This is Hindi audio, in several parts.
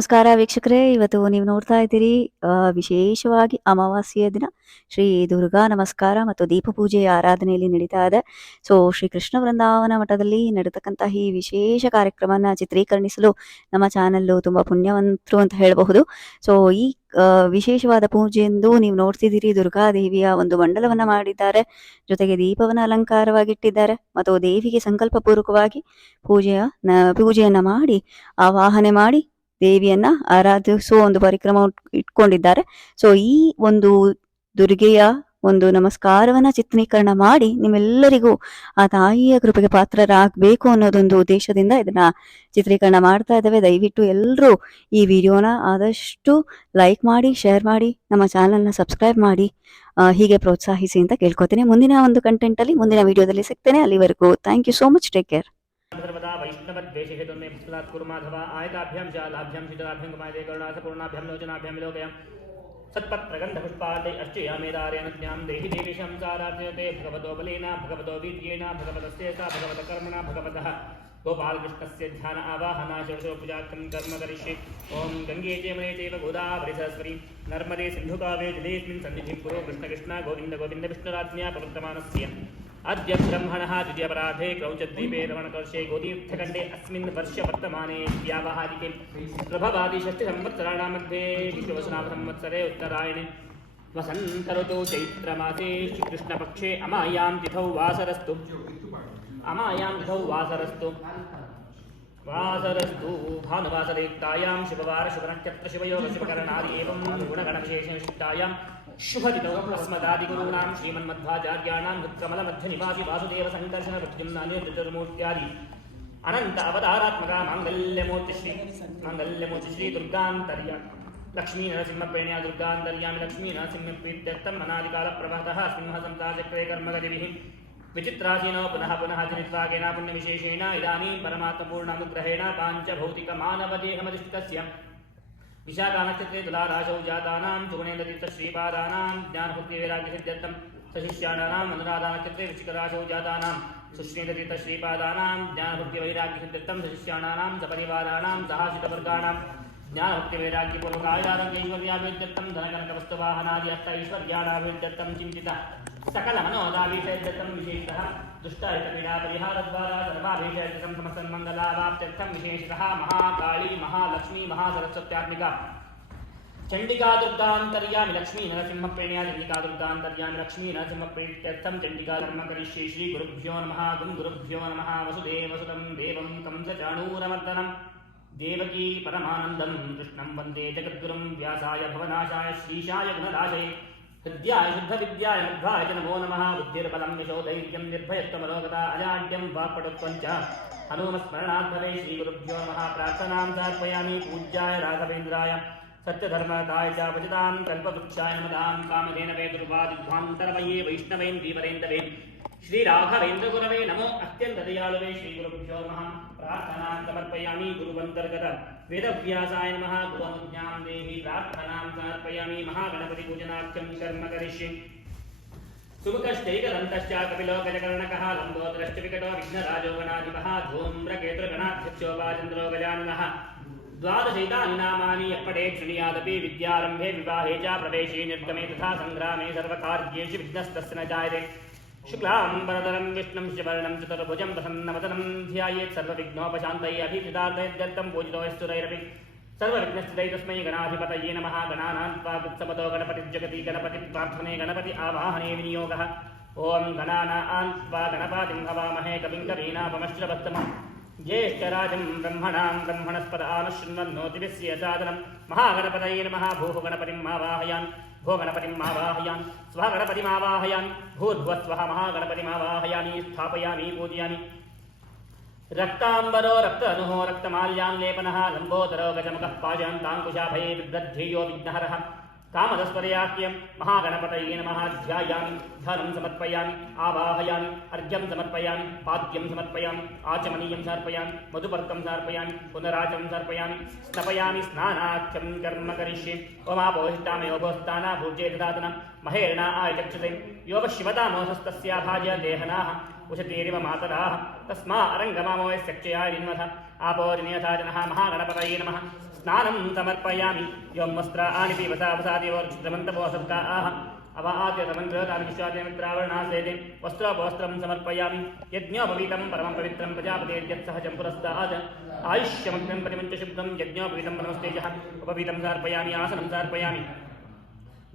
ನಮಸ್ಕಾರ ವೀಕ್ಷಕರೇ. ಇವತ್ತು ನೀವು ನೋಡ್ತಾ ಇದ್ದೀರಿ ವಿಶೇಷವಾಗಿ ಅಮಾವಾಸ್ಯೆಯ ದಿನ ಶ್ರೀ ದುರ್ಗಾ ನಮಸ್ಕಾರ ಮತ್ತು ದೀಪ ಪೂಜೆಯ ಆರಾಧನೆಯಲ್ಲಿ ನಡೀತಾ ಇದೆ. ಸೊ ಶ್ರೀ ಕೃಷ್ಣ ವೃಂದಾವನ ಮಠದಲ್ಲಿ ನಡೆತಕ್ಕಂತಹ ಈ ವಿಶೇಷ ಕಾರ್ಯಕ್ರಮನ ಚಿತ್ರೀಕರಣಿಸಲು ನಮ್ಮ ಚಾನಲ್ಲು ತುಂಬಾ ಪುಣ್ಯವಂತರು ಅಂತ ಹೇಳಬಹುದು. ಸೊ ಈ ವಿಶೇಷವಾದ ಪೂಜೆಯೆಂದು ನೀವು ನೋಡ್ತಿದ್ದೀರಿ. ದುರ್ಗಾದೇವಿಯ ಒಂದು ಮಂಡಲವನ್ನ ಮಾಡಿದ್ದಾರೆ, ಜೊತೆಗೆ ದೀಪವನ್ನ ಅಲಂಕಾರವಾಗಿಟ್ಟಿದ್ದಾರೆ ಮತ್ತು ದೇವಿಗೆ ಸಂಕಲ್ಪ ಪೂರ್ವಕವಾಗಿ ಪೂಜೆಯನ್ನ ಮಾಡಿ ಆವಾಹನೆ ಮಾಡಿ ದೇವಿಯನ್ನ ಆರಾಧಿಸುವ ಒಂದು ಪರಿಕ್ರಮ ಇಟ್ಕೊಂಡಿದ್ದಾರೆ. ಸೊ ಈ ಒಂದು ದುರ್ಗೆಯ ಒಂದು ನಮಸ್ಕಾರವನ್ನ ಚಿತ್ರೀಕರಣ ಮಾಡಿ ನಿಮ್ಮೆಲ್ಲರಿಗೂ ಆ ತಾಯಿಯ ಕೃಪೆಗೆ ಪಾತ್ರರಾಗಬೇಕು ಅನ್ನೋದೊಂದು ಉದ್ದೇಶದಿಂದ ಇದನ್ನ ಚಿತ್ರೀಕರಣ ಮಾಡ್ತಾ ಇದ್ದೇವೆ. ದಯವಿಟ್ಟು ಎಲ್ಲರೂ ಈ ವಿಡಿಯೋನ ಆದಷ್ಟು ಲೈಕ್ ಮಾಡಿ, ಶೇರ್ ಮಾಡಿ, ನಮ್ಮ ಚಾನಲ್ನ ಸಬ್ಸ್ಕ್ರೈಬ್ ಮಾಡಿ, ಹೀಗೆ ಪ್ರೋತ್ಸಾಹಿಸಿ ಅಂತ ಕೇಳ್ಕೊತೀನಿ. ಮುಂದಿನ ಒಂದು ಕಂಟೆಂಟ್ ಅಲ್ಲಿ ಮುಂದಿನ ವಿಡಿಯೋದಲ್ಲಿ ಸಿಗ್ತೇನೆ. ಅಲ್ಲಿವರೆಗೂ thank you so much. Take care. सर्वदा वैष्णवद्वेषे हेतुर्मे भस्लात् कुर्माधवा आयताभ्यां च लाभ्यां शीतलाभ्यां कुमारे करुणासपूर्णाभ्यां लोचनाभ्यां लोकयां सत्पत्रगन्धपुष्पादि अर्चयामेदारेण ज्ञां देहि देवीशं साराध्यते भगवतो बलेन भगवतो वीर्येण भगवतस्य सा भगवतकर्मणा भगवतः गोपालकृष्णस्य ध्यान आवाहना षोडशोपचारं कर्म करिष्ये. ओं गंगे जयमुने चैव गोदावरि सरस्वती नर्मदे सिन्धुकावे जलेऽस्मिन् सन्निधिं कुरु कृष्ण गोविन्द गोविन्द विष्णुराज्ञा प्रवर्तमानस्य अद्य ब्रह्मणः द्वितीयपराधे क्रौचद्वीपे रमणकर्षे गोतीर्थखण्डे अस्मिन् वर्षवर्तमाने व्यावहारिके प्रभवादि षष्ठिसंवत्सराणां मध्ये विश्ववसुनामसंवत्सरे उत्तरायणे वसन्तऋतौ चैत्रमासे कृष्णपक्षे अमायां तिथौ वासरस्तु भानुवासरेक्तायां शिववार शुभनक्षत्र शिवयोग शिवकरणादि एवं गुणगणविशेषनिष्ठायां शुभतिथौ अस्मदादिगुरूणां श्रीमन्मध्वाचार्याणां हृत्कमलमध्यनिवासि वासुदेव संकर्षण प्रद्युम्नानिर्जतुर्मूर्त्यादि अनंत अवतारात्मका मांगल्यमूर्ति श्री दुर्गान्तर्या लक्ष्मी नरसिंहप्रेण्या दुर्गान्तर्यामि लक्ष्मी नरसिंहप्रीत्यर्थम् अनादिकाल प्रभतः सिंहसंताचक्रे कर्मगतिभिः विचित्रासीनो पुनः पुनः जनित्वागेन पुण्यविशेषेण इदानीं परमात्मपूर्णानुग्रहेण पाञ्चभौतिकमानवदेहमधिष्ठितस्य विशाखानक्षत्रे तुलाराशौ जातानां सुगुणेन्द्रतीर्थश्रीपादानां ज्ञानभक्तिवैराग्यसिद्ध्यर्थं सशिष्याणानाम् अनुराधानक्षत्रे वृश्चिकराशौ जातानां सुश्रीन्द्रतीर्थश्रीपादानां ज्ञानभक्तिवैराग्यसिद्ध्यर्थं सशिष्याणानां सपरिवाराणां सहाशितवर्गाणां ज्ञानभक्तिवैराग्यपूर्वकायारोग्यैश्वर्याभिवृद्ध्यर्थं धनकनकवस्तुवाहनादि अष्टैश्वर्याणाभिवृद्ध्यर्थं चिन्तिता सकलमनोदाभिषेध्यर्थं विशेषतः दुष्टारितपीडापरिहारद्वारा सर्वाभिषेध्यर्थं समस्तन्मङ्गलावाप्त्यर्थं विशेषतः महाकाली महालक्ष्मी महासरस्वत्यात्मिका चंडिका दुर्गान्तर्यामि लक्ष्मी नरसिंहप्रेण्या चंडिका दुर्गान्तर्यामि लक्ष्मी नरसिंहप्रीत्यर्थं चंडिका कर्म करिष्ये. श्री गुरुभ्यो नमः. गुरुभ्यो नमः. वसुदेवसुतं देवं कंसचाणूरमर्दनं देवकी परमानन्दं कृष्णं वन्दे जगद्गुरुं व्यासाय भवनाशाय श्रीशाय गुणराशये हृद्याय शुद्धविद्याय मध्वाय च नमो नमः. बुद्धिर्बलं यशोधैर्यं निर्भयत्वमरोगता अजाड्यं वाक्पटुत्वं च हनुमस्मरणात् भवे. श्रीगुरुभ्यो नमः. प्रार्थनां समर्पयामि पूज्याय राघवेन्द्राय सत्यधर्मताय च भजतां कल्पवृक्षाय नमतां कामधेनवे दुर्वादिध्वान्तरमये वैष्णवेन्दीवरेन्दवे श्रीराघवेन्द्रगुरवे नमो अत्यन्तदयालवे. श्रीगुरुभ्यो नमः. प्रार्थनां समर्पयामि गुरुवन्तर्गत वेदव्यासाय नमः. गुरुमनुज्ञां देहि प्रार्थनां समर्पयामि. महागणपतिपूजनाख्यं कर्म करिष्ये. सुमुखश्चैकदन्तश्च कपिलो गजकर्णकः लम्बोदरश्च विकटो विघ्नराजो गणाधिपः धूम्रकेतुर्गणाध्यक्षो वाचन्द्रो गजाननः. द्वादशैतानि नामानि यप्पठेत् शृणुयादपि विद्यारम्भे विवाहे च प्रवेशे निर्गमे तथा सङ्ग्रामे सर्वकार्येषु विघ्नस्तस्य न जायते. शुक्लाम्बरधरं विष्णुं शशिवर्णं चतुर्भुजं प्रसन्नवदनं ध्यायेत् सर्वविघ्नोपशान्तये. अभिसिद्धार्थयत्यर्थं पूजितो स्तुतैरपि सर्वविघ्नस्थितये तस्मै गणाधिपतये नमः. गणानां त्वा गुत्समतो गणपतिर्जगति गणपति प्रार्थने गणपति आवाहने विनियोगः. ॐ गणानां त्वा गणपतिं हवामहे कविं कवीनापमश्रवत्तमम् ज्येष्ठराजं ब्रह्मणां ब्रह्मणस्पद आनशृण्वन्नोतिभिस्य सादनं. महागणपतये नमः. भूः गणपतिम् आवाहयामि. भो गणपतिम् आवाहयामि. स्वः गणपतिम् आवाहयामि. भूर्भुवस्वः महागणपतिमावाहयामि. स्थापयामि पूजयामि. रक्ताम्बरो रक्तनुः रक्तमाल्यानुलेपनः लम्बोदरो गजमुखः पाशान्ताङ्कुशाभये बिभ्रद्धेयो विघ्नहरः कामदस्पदयाख्यं. महागणपतये नमः. ध्यायामि. धनं समर्पयामि. आवाहयामि. अर्घ्यं समर्पयामि. पाद्यं समर्पयामि. आचमनीयं समर्पयामि. मधुपर्कं समर्पयामि. पुनराचं समर्पयामि. स्नपयामि. स्नानाख्यं कर्म करिष्ये. ओमापोहिष्टामयोभोस्ताना भूर्जे ददातनं महेरणा आयचक्षुषे योपशिवतामोहस्तस्याभाज्य देहनाः उशतीरिव मातराः तस्मा अरङ्गमामोयस्यक्षयाय जिन्वथ आपोजनीयथा जनः. महागणपतये नमः. स्नानं समर्पयामि एवं वस्त्राणि पीवसा वसादेवक्षित्रमन्तपो सप्ताः अवाद्यतमन्त्रतानि विश्वाद्यमित्रावरणासेते वस्त्रोपवस्त्रं समर्पयामि यज्ञोपवीतं परमं पवित्रं प्रजापतेर्यत्सहजं पुरस्तात् आयुष्यमग्नं परिमञ्च शुद्धं यज्ञोपवीतं परमस्तेजः उपवीतं समर्पयामि आसनं समर्पयामि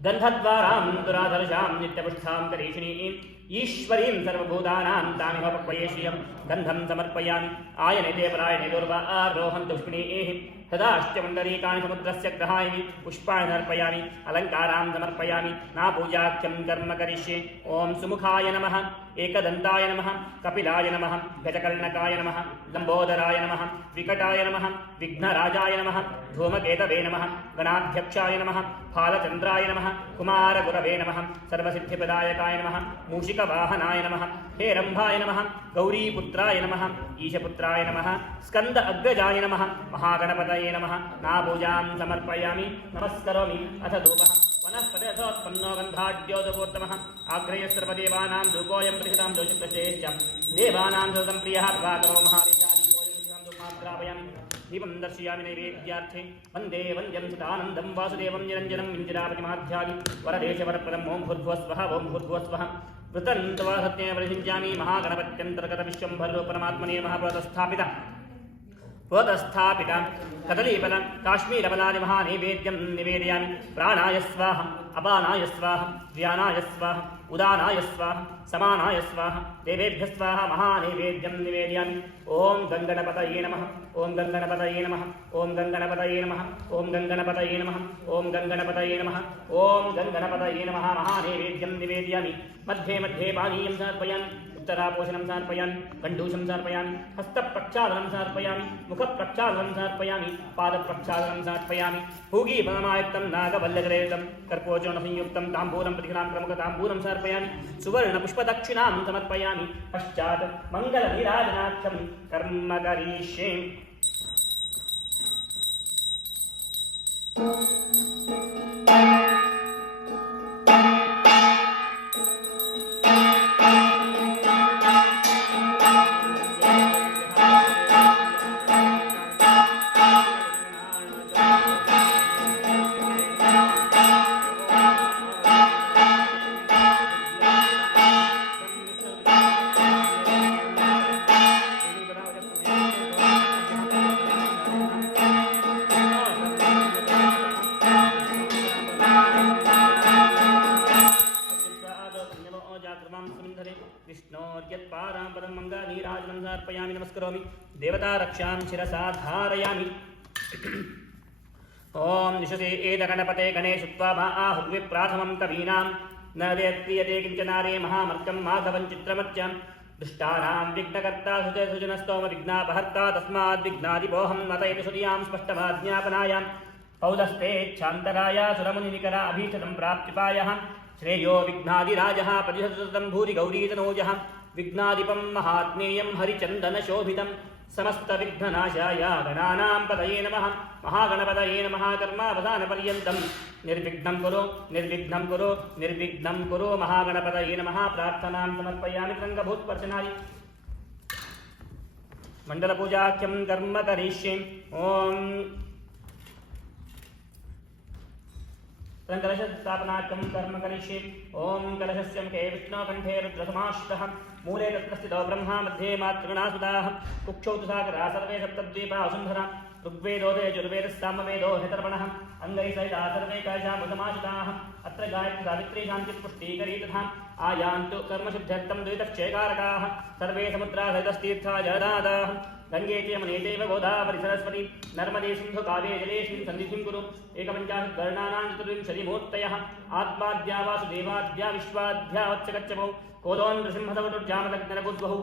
गन्धद्वारां दुराधर्षां नित्यपुष्ठां करीषिणीं ईश्वरीं सर्वभूतानां तामिहोपक्वये श्रियं गन्धं समर्पयामि आयनेते परायणे दुर्वा आरोहन्तु पुष्पिणीः तदाश्चमण्डलीकानि समुद्रस्य ग्रहाणि पुष्पाणि समर्पयामि अलङ्कारान् समर्पयामि नापूजाख्यं कर्म करिष्ये ॐ सुमुखाय नमः एकदन्ताय नमः कपिलाय नमः गजकर्णकाय नमः लम्बोदराय नमः विकटाय नमः विघ्नराजाय नमः धूमकेतवे नमः गणाध्यक्षाय नमः फालचन्द्राय नमः कुमारगुरवे नमः सर्वसिद्धिप्रदायकाय नमः मूषिकवाहनाय नमः हेरम्भाय नमः गौरीपुत्राय नमः ईशपुत्राय नमः स्कन्द अग्रजाय नमः महागणपतये नमः नापूजां समर्पयामि नमस्करोमि अथ धूपः वनस्पतिरथोत्पन्नो गन्धाढ्योदकोत्तमः आग्रह्य सर्वदेवानां धूपोऽयं प्रतिष्ठितां दोषप्रशेष्यं देवानां सततं प्रियः प्रभाकरो महारीजादीपोऽयं धूपमाग्रापयामि दीपं दर्शयामि नैवेद्यार्थे वन्दे वन्द्यं सदानन्दं वासुदेवं निरञ्जनं इन्दिरापतिमाध्यादि वरदेशवरप्रदं ॐ भूर्भुवस्वः ॐ भूर्भुवस्वः वृतन्तवा सत्ये परिषिञ्चामि महागणपत्यन्तर्गतविश्वम्भरो पदस्थापिता कदलीफल काश्मीरफलानि महानैवेद्यं निवेदयामि प्राणाय स्वाहा अपानाय स्वाहा व्यानाय स्वाहा उदानाय स्वाहा समानाय स्वाहा देवेभ्यः स्वाहा महानैवेद्यं निवेदयामि ॐ गङ्गणपतये नमः ॐ गङ्गणपतये नमः ॐ गङ्गणपतये नमः ॐ गङ्गणपतये नमः ॐ गङ्गणपतये नमः ॐ गङ्गणपतये नमः महानैवेद्यं निवेदयामि मध्ये मध्ये पानीयं समर्पयामि उत्तरापोषणं समर्पयामि कण्डूषं समर्पयामि हस्तप्रक्षालनं समर्पयामि मुखप्रक्षालनं समर्पयामि पादप्रक्षालनं समर्पयामि पूगीफलमायुक्तं नागवल्लकरेतं कर्पूरचूर्णसंयुक्तं ताम्बूलं प्रतिघ्रां प्रमुखताम्बूलं समर्पयामि सुवर्णपुष्पदक्षिणां समर्पयामि पश्चात् मङ्गलनीराजनाख्यं कर्म करिष्ये नमस्करोमि देवता रक्षां शिरसा धारयामि ॐ निशुते एतगणपते गणेशुत्वा मा आहुर्विप्राथमं कवीनां न क्रियते किञ्चनारे महामर्कं माधवं चित्रमत्यं दुष्टानां विघ्नकर्ता सुजनस्तोम विघ्नापहर्ता तस्माद् विघ्नादिपोहं मतयति सुधियां स्पष्टमाज्ञापनायां पौलस्तेच्छान्तराय सुरमुनिनिकरा अभीष्टं प्राप्तिपायः श्रेयो विघ्नादिराजः परिषदं भूरि गौरीतनोजः विघ्नादिपं महात्मेयं हरिचन्दनशोभितं समस्तविघ्ननाशाय गणानां पतये नमः महागणपतये नमः कर्मावसानपर्यन्तं निर्विघ्नं कुरु निर्विघ्नं कुरु निर्विघ्नं कुरु महागणपतये नमः प्रार्थनां समर्पयामि रङ्गभूत्पर्शनाय मण्डलपूजाख्यं कर्म करिष्ये ॐ कलशस्थापनाख्यं कर्म करिष्ये ॐ कलशस्य मुखे विष्णुकण्ठे रुद्रसमाश्रितः मूले तत्र स्थितो ब्रह्मा मध्ये मातृगणासुताः कुक्षौ तु सागरा सर्वे सप्तद्वीपा वसुन्धरा ऋग्वेदोदे यजुर्वेदस्सामवेदो हितर्पणः अङ्गैः सर्वे काशामुसमाश्रिताः अत्र गायत्री सावित्री शान्तिपुष्टीकरी तथा आयान्तु कर्मशुद्ध्यर्थं द्वैतक्षयकारकाः सर्वे समुद्रासहितस्तीर्था जगदादाः गङ्गे च यमुने चैव गोदावरि सरस्वती नर्मदे सिन्धु काले जलेऽस्मिन् सन्निधिं कुरु एकपञ्चाशत् वर्णानां चतुर्विंशतिमूर्तयः आत्माद्या वासुदेवाद्या विश्वाद्या वत्सकच्छपौ कोदोन्द्रसिंहदवटुर्जामदग्नरगुद्वहौ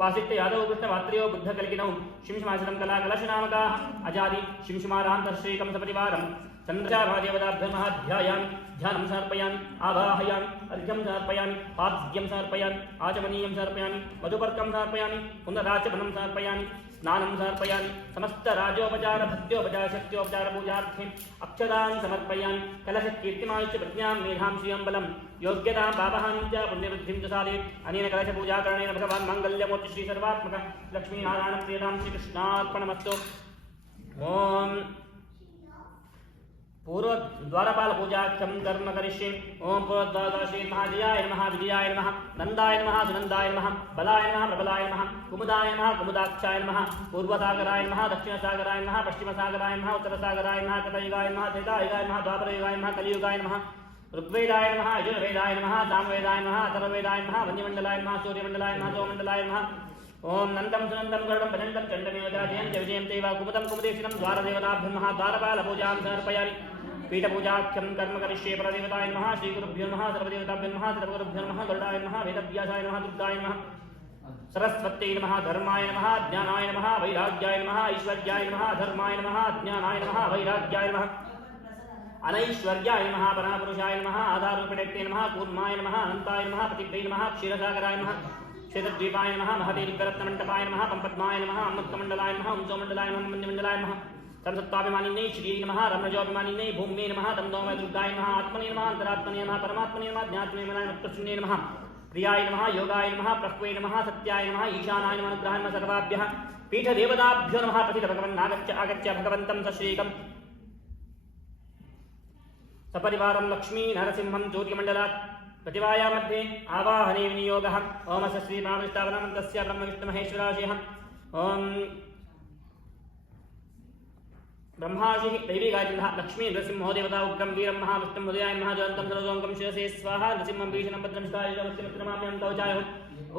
वासिष्ठ यादव कृष्णभात्र्यो बुद्धकलिकिनौ शिंशमासनं कलाकलशनामकाः अजादि शिंशमारान्तश्रीकं सपरिवारं चन्द्रचाभादेवताभ्यमहाध्यायामि ध्यानं समर्पयामि आवाहयामि अर्घ्यं समर्पयामि पाद्यं समर्पयामि आचमनीयं समर्पयामि मधुपर्कं समर्पयामि पुनराचमनं समर्पयामि स्नानं समर्पयामि समस्तराजोपचार भक्त्योपचार शक्त्योपचार पूजार्थे अक्षतान् समर्पयामि कलशकीर्तिमायुष्य प्रज्ञां मेधां श्रियं बलं योग्यतां पापहानिं च पुण्यवृद्धिं च साधयेत् अनेन कलशपूजाकरणेन भगवान् माङ्गल्यमूर्ति श्री सर्वात्मक लक्ष्मीनारायणप्रियतां श्रीकृष्णार्पणमस्तु ओम पूर्व द्वारपाल पूजाख्यम कर्म करिष्ये। ओम पूर्वद्वादशी महाजयाय नमः विजयाय नमः नंदाय नमः सुनंदाय नमः बलाय नमः प्रबलाय नमः कुमुदाय नमः कुमुदाक्षाय नमः पूर्वसागराय नमः दक्षिणसागराय नमः पश्चिमसागराय नमः उत्तरसागराय नमः कृतयुगाय नमः त्रेतायुगाय नमः द्वापरयुगाय नमः कलियुगाय नमः ऋग्वेदाय नमः यजुर्वेदाय नमः सामवेदाय नमः अथर्ववेदाय नमः वन्यमण्डलाय नमः सूर्यमण्डलाय नमः सोममण्डलाय नमः। ओम नंदम सुनंदम गरुडम भजंतम चंडमेव जाजयन्त विजयं तेव कुमुदं कुमुदेशिनं द्वारदेवताभ्यं नमः द्वारपालपूजां समर्पयामि। पीठपूजाख्यं कर्म करिष्ये। परदेवताय नमः श्रीगुरुभ्यो नमः सर्वदेवताभ्यो नमः सर्वगुरुभ्यो नमः गरुडाय नमः वेदव्यासाय नमः दुर्गाय नमः सरस्वत्यै नमः धर्माय नमः ज्ञानाय नमः वैराग्याय नमः ऐश्वर्याय नमः धर्माय नमः ज्ञानाय नमः वैराग्याय नमः अनैश्वर्याय नमः परापुरुषाय नमः आधाररूपिणे नमः कूर्माय नमः अनन्ताय नमः प्रतिभ्यै नमः क्षीरसागराय नमः क्षेत्रद्वीपाय नमः महते दिव्यरत्नमण्टपाय नमः पंपद्माय नमः अमृतमण्डलाय नमः उंसोमण्डलाय नमः मन्यमण्डलाय नमः संसत्त्वाभिमानिन्यै श्रियै नमः रम्यजोभिमानिन्यै भूम्यै नमः तन्नो वै दुर्गाय नमः आत्मने नमः अन्तरात्मने नमः परमात्मने नमः ज्ञात्मने नमः नमः नमः प्रियाय नमः योगाय नमः प्रह्वे नमः सत्याय नमः ईशानाय नमः अनुग्रहाय नमः सर्वाभ्यः पीठदेवताभ्यो नमः प्रथित भगवन् आगच्छ भगवन्तं सश्रीकम् सपरिवारं लक्ष्मी नरसिंहं ज्योतिमण्डलात् प्रतिभाया मध्ये आवाहने विनियोगः। ओम श्री महाविष्टावनमन्तस्य ब्रह्मविष्णुमहेश्वराशयः। ओम ब्रह्माशिः दैवीगायन्द्रः लक्ष्मी नृसिंहो देवता उग्रं वीरं महाविष्णुं हृदयाय महाज्वलन्तं सर्वतोमुखं शिरसे स्वाहा नृसिंहं भीषणं भद्रं शिवायुधमस्तिमित्रमाम्यं कवचायुः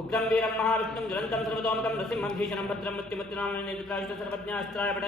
उग्रं वीरं महाविष्णुं ज्वलन्तं सर्वतोमुखं नृसिंहं भीषणं भद्रं मृत्युमृत्युनामनेतुत्रायुध सर्वज्ञास्त्राय पठ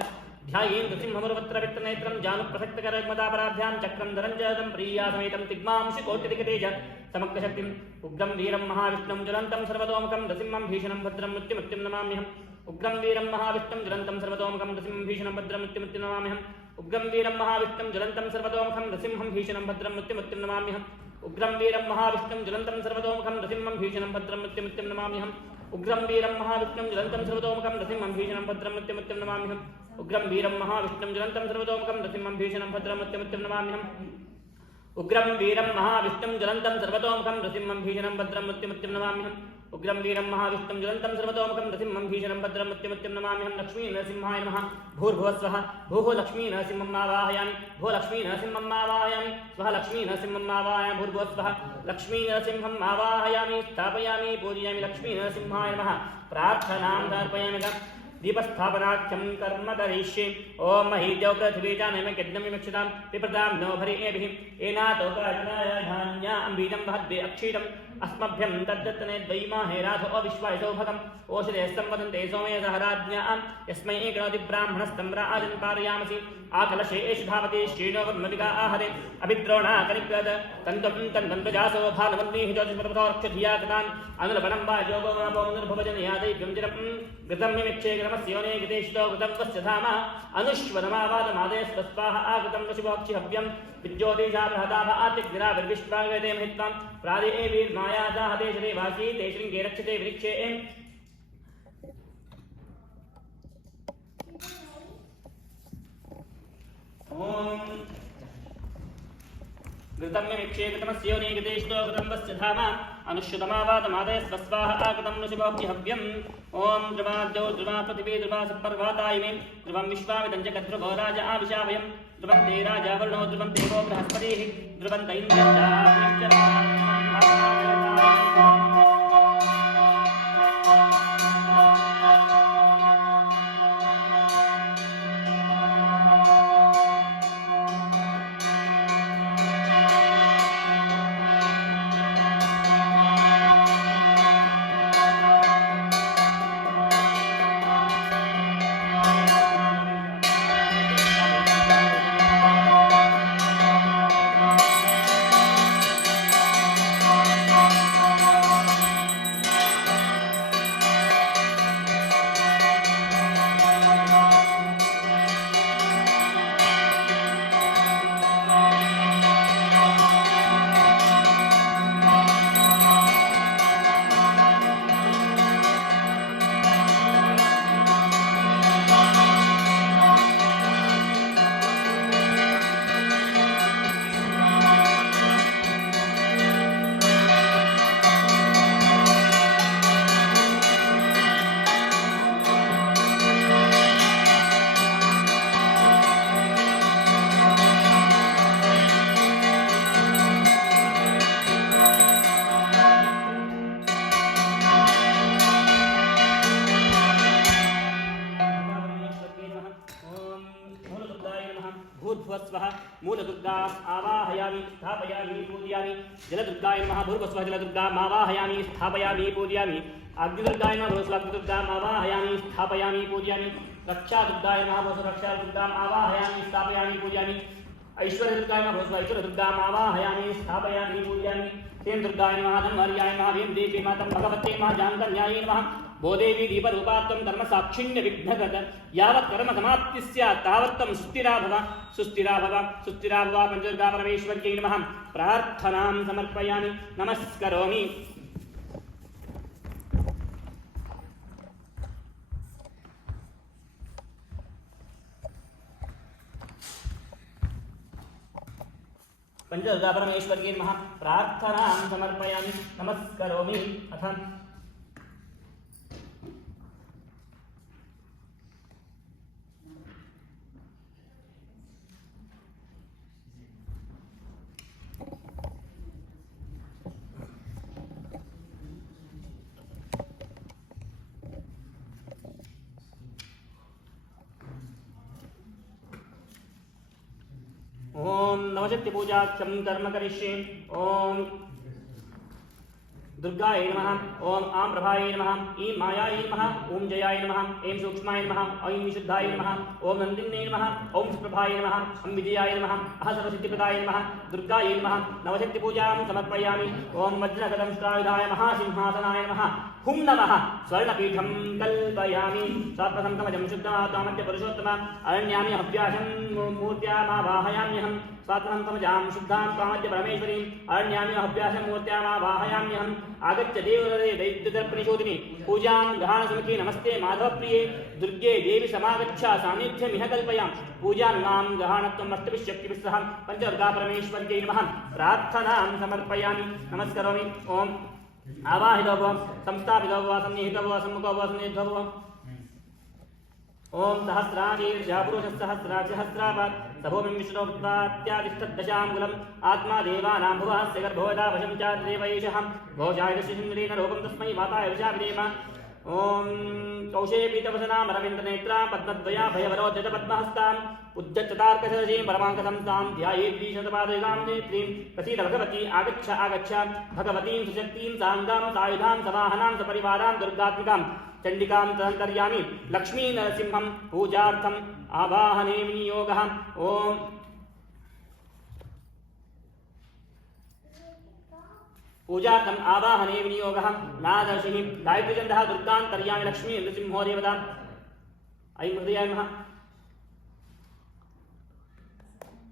ध्यायेन् नृसिंहमुरवत्रवित्तनेत्रं जानुप्रसक्तकरग्मदापराभ्यां चक्रं धरञ्जदं प्रियासमेतं तिग्मांशि कोटिदिगतेज समग्रशक्तिम् उग्रं वीरं महाविष्णुं ज्वलन्तं सर्वतोमुखं नृसिंहं भीषणं भद्रं मृत्युमृत्युं नमाम्यहम् उग्रं वीरं महाविष्णुं ज्वलन्तं सर्वतोमुखं नृसिंहं भीषणं भद्रं मृत्युमृत्युं नमाम्यहम् उग्रं वीरं महाविष्णुं ज्वलन्तं सर्वतोमुखं नृसिंहं भीषणं भद्रं मृत्युमृत्युं नमाम्यहम् उग्रं वीरं महाविष्णुं ज्वलन्तं सर्वतोमुखं नृसिंहं भीषणं भद्रं मृत्युमृत्युं नमाम्यहम् उग्रं वीरं महाविष्णुं ज्वलन्तं सर्वतोमुखं नृसिंहं भीषणं भद्रं मृत्युमृत्युं नमाम्यहम् उग्रं वीरं महाविष्णुं ज्वलन्तं सर्वतोमुखं नृसिंहं भीषणं भद्रं मृत्युमृत्युं नमाम्यहम् उग्रं वीरं महाविष्णुं ज्वलन्तं सर्वतोमुखं नृसिंहं भीषणं भद्रं मृत्युमृत्युं नमाम्यहम् उग्रं वीरं महाविष्णुं ज्वलन्तं सर्वतोमुखं नृसिंहं भीषणं भद्रं मृत्युमृत्युं नमाम्यहम् लक्ष्मी नरसिंहाय नमः भूर्भुवस्वः भूः लक्ष्मी नरसिंहम् आवाहयामि भो लक्ष्मी नरसिंहम् आवाहयामि स्वः लक्ष्मी नरसिंहम् आवाहयामि भूर्भुवस्वः लक्ष्मी नरसिंहम् आवाहयामि स्थापयामि पूजयामि लक्ष्मी नरसिंहाय नमः प्रार्थनां समर्पयामि दीपस्थापनाख्यं कर्म करिष्ये। ओम महीद्यौ पृथिवीजानयज्ञमिक्षतां विप्रदां नो भरेभिः एनातोकायधान्या अम्बीजं महद्वे अक्षीरम् अस्मभ्यं तद्दत्तने द्वैमाहे राधो अविश्वायसौ भगम् ओषधेस्तं वदन्ते सोमे सहराज्ञां यस्मै एकनोति ब्राह्मणस्तं राजन् पारयामसि आकलशे एष धावति श्रीणोर्मलिका आहरे अभिद्रोणा कनिकृत तन्तं तन्वन्द्वजासो भानुवन्नीः ज्योतिष्मतपथो रक्षधिया कृतान् अनुलपनं वा योगो नामो निर्भवजनयादैव्यं चिरं कृतं मिमिक्षे क्रमस्योने कृतेष्टो कृतं वस्य धाम अनुष्वदमावादमादे स्वस्वाः आकृतं वशिवोक्षिहव्यं विद्योतिषा बृहदाभ आतिग्निराविर्विश्वागते महित्वां प्रादेवीर्माया दाहते शरीवासी ते शृङ्गे रक्षते वृक्षे ओम घृतं मिक्षे कृतमस्योने कृतेष्टो कृतं वस्य धाम अनुष्युतमावादमादे स्वस्वाः आकृतं ऋषिभोक्षिहव्यम् ओम ध्रुवाद्यौ ध्रुवा पृथिवी ध्रुवा सपर्वातायिमे ध्रुवं विश्वामिदं च कद्रुवो राज आविशावयं ध्रुवं ते राजा वरुणो ध्रुवं देवो बृहस्पतिः ध्रुवं भूर्भुवस्वः मूलदुर्गाम् आवाहयामि स्थापयामि पूजयामि जलदुर्गाय नमः भूर्भुवस्वः जलदुर्गाम् आवाहयामि स्थापयामि पूजयामि अग्निदुर्गाय नमः भूर्भुवस्वः अग्निदुर्गाम् आवाहयामि स्थापयामि पूजयामि रक्षादुर्गाय नमः भूर्भुवस्वः रक्षादुर्गाम् आवाहयामि स्थापयामि पूजयामि ऐश्वर्यदुर्गाय नमः भूर्भुवस्वः ऐश्वर्यदुर्गाम् आवाहयामि स्थापयामि पूजयामि तेन्द्रुर्गाय नमः धन्वर्याय नमः वेमदेवी मातं भगवते नमः जानकन्यायै नमः भोदेवी दीपरूपात्वं धर्मसाक्षिण्य विघ्नगत यावत् कर्म समाप्ति स्यात् तावत्तं सुस्थिरा भव सुस्थिरा भव सुस्थिरा भव पञ्चदुर्गा परमेश्वर्यै नमः प्रार्थनां समर्पयामि नमस्करोमि पंचदुर्गा परमेश्वर्यै नमः प्रार्थनां समर्पयामि नमस्करोमि अथ ओम नवशक्ति पूजाख्यम कर्म करिष्ये ओम दुर्गाय नमः ओम आम प्रभाय नमः ईं मायाय नमः ओम जयाय नमः ऐं सूक्ष्माय नमः ऐं विशुद्धाय नमः ओम नंदिन्ये नमः ओम सुप्रभाय नमः ओम विजयाय नमः अह सर्वसिद्धिप्रदाय नमः दुर्गाय नमः नवशक्ति पूजां समर्पयामि ओम वज्रगदं स्त्रायुधाय महासिंहासनाय नमः हुं नमः स्वर्णपीठं कल्पयामि स्वात्मसंतमजं शुद्धमात्मामद्य पुरुषोत्तम अरण्यामि हव्याशं मूर्त्यामावाहयाम्यहं स्वात्मसंतमजां शुद्धां त्वामद्य परमेश्वरीं अरण्यामि हव्याशं मूर्त्यामावाहयाम्यहम् आगत्य देवहृदये दैत्यदर्पणिशोधिनि पूजां गृहाणसुमुखी नमस्ते माधवप्रिये दुर्गे देवी समागच्छ सान्निध्यमिह कल्पयां पूजां मां गृहाणत्वम् अष्टभिः शक्तिभिः सह पञ्चदुर्गा परमेश्वर्यै नमः प्रार्थनां समर्पयामि नमस्करोमि ओम आवाहितो भव संस्थापितो भव सन्निहितो भव सम्मुखो भव सन्निधो भव ओम सहस्राशीर्षः पुरुषः सहस्रापात् सभूमिं विष्णो भूत्वात्यातिष्ठद्दशाङ्गुलम् आत्मा देवानां भुवस्य गर्भोदा वशं च देवैषः भोजायदशिन्द्रेण रूपं तस्मै माताय विशाविदेम ओम कौशेपीतवसनामरविन्दनेत्रां पद्मद्वया भयवरोद्धत पद्महस्ताम् उज्जच्चतार्कशशीं परमाङ्कसंस्थां ध्यायेद्विशतपादयुगां नेत्रीं प्रसीद भगवती आगच्छ आगच्छ भगवतीं सुशक्तिं साङ्गां सायुधां समाहनां सपरिवारां दुर्गात्मिकां चण्डिकां तदन्तर्यामि लक्ष्मी नरसिंहं पूजार्थम् आवाहने विनियोगः ओम पूजार्थम् आवाहने विनियोगः नादर्शिः गायत्रीचन्दः दुर्गान्तर्यामि लक्ष्मी नृसिंहो देवता ऐं हृदयाय नमः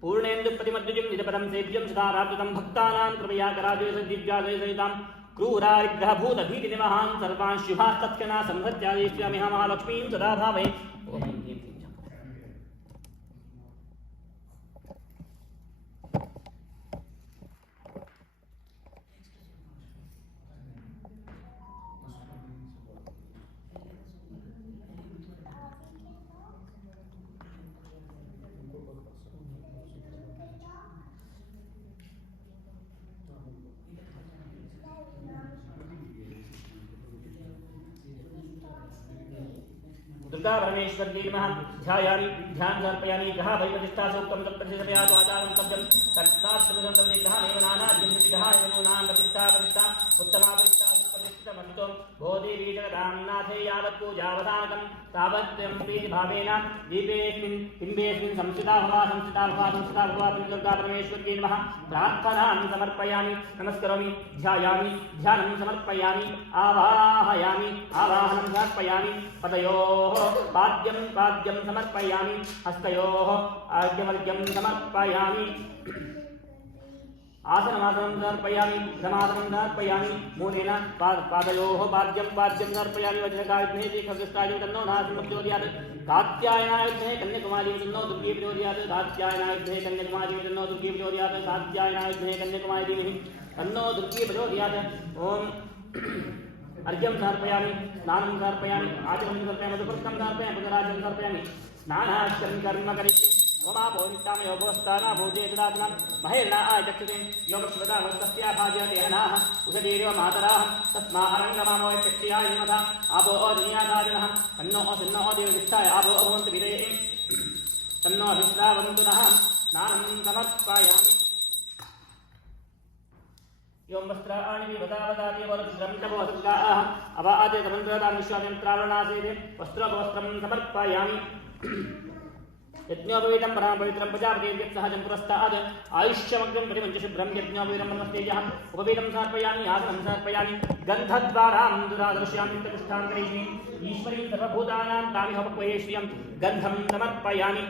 पूर्णेन्दुप्रतिमद्विजं निजपदं सेव्यं सदा राजतं भक्तानां कृपया कराद्वैसदिव्याद्वैसहितां क्रूरारिग्रहभूतभीतिनिवहान् सर्वान् शुभास्तत्क्षणा संहत्यादेश्यामि महालक्ष्मीं सदा भावये ओम दुर्गा परमेश्वर्यै नमः ध्यायामि ध्यान समर्पयामि ग्रह भयप्रतिष्ठा सूक्तं सप्तशतपयात् आचारन्तव्यं तत्तात्समजन्तं ग्रहानेव नानाद्यं ग्रहाय नाम प्रतिष्ठा उत्तमा प्रतिष्ठा सुप्रतिष्ठितमस्तु भोदेवी जगदान्नाथे यावत् पूजावसानकं तावत् भावेन दीपेऽस्मिन् बिम्बेऽस्मिन् संस्थिता भवा दुर्गा परमेश्वर्यै नमः प्रार्थनां समर्पयामि नमस्करोमि ध्यायामि ध्यानं समर्पयामि आवाहयामि आवाहनं समर्पयामि पदयोः पाद्यं समर्पयामि हस्तयोः आद्यमर्घ्यं समर्पयामि आसनमासनं समर्पयामि समासनं समर्पयामि मूलेन पादयोः पाद्यं समर्पयामि वज्रकायुधे खगस्तायुधे तन्नो नास्मद्योदयात् कात्यायनायुधे कन्याकुमारी तन्नो दुर्गे प्रचोदयात् कात्यायनायुधे कन्याकुमारी तन्नो दुर्गे प्रचोदयात् कात्यायनायुधे कन्याकुमारी तन्नो दुर्गे प्रचोदयात् ओम अर्घ्यं समर्पयामि स्नानं समर्पयामि आचमनं समर्पयामि मधुपर्कं समर्पयामि पुनराचमनं समर्पयामि स्नानाख्यं कर्म करिष्ये ओमा भोनिष्ठाम योगोस्ताना भोजे तदात्मन महेर्णा आचक्षते योगश्वता वस्तस्या भाज्यतेहनाः उषदीर्यो मातराः तस्मा अरङ्गमामो चक्षियाय नमः आपो दुनियादारिणः तन्नो देवविष्ठाय आपो अभवन्तु विदये तन्नो अभिश्रावन्तु नः स्नानं समर्पयामि यों वस्त्राणि विवदावदाति वरद्रं तपोसङ्गाः अवाते तमन्त्रदां विश्वामित्रावणासेदे वस्त्रोपवस्त्रं समर्पयामि यज्ञोपवीतं परापवित्रं प्रजापतिर्यत् सहजं पुरस्ताद् आयुष्यमग्रं प्रतिमञ्चशुभ्रं यज्ञोपवीतं नमस्तेजः उपवीतं समर्पयामि आसनं समर्पयामि गन्धद्वारां दुरादर्श्यामि प्रतिष्ठां करिष्ये ईश्वरीं सर्वभूतानां तामिहपक्वये श्रियं गन्धं समर्पयामि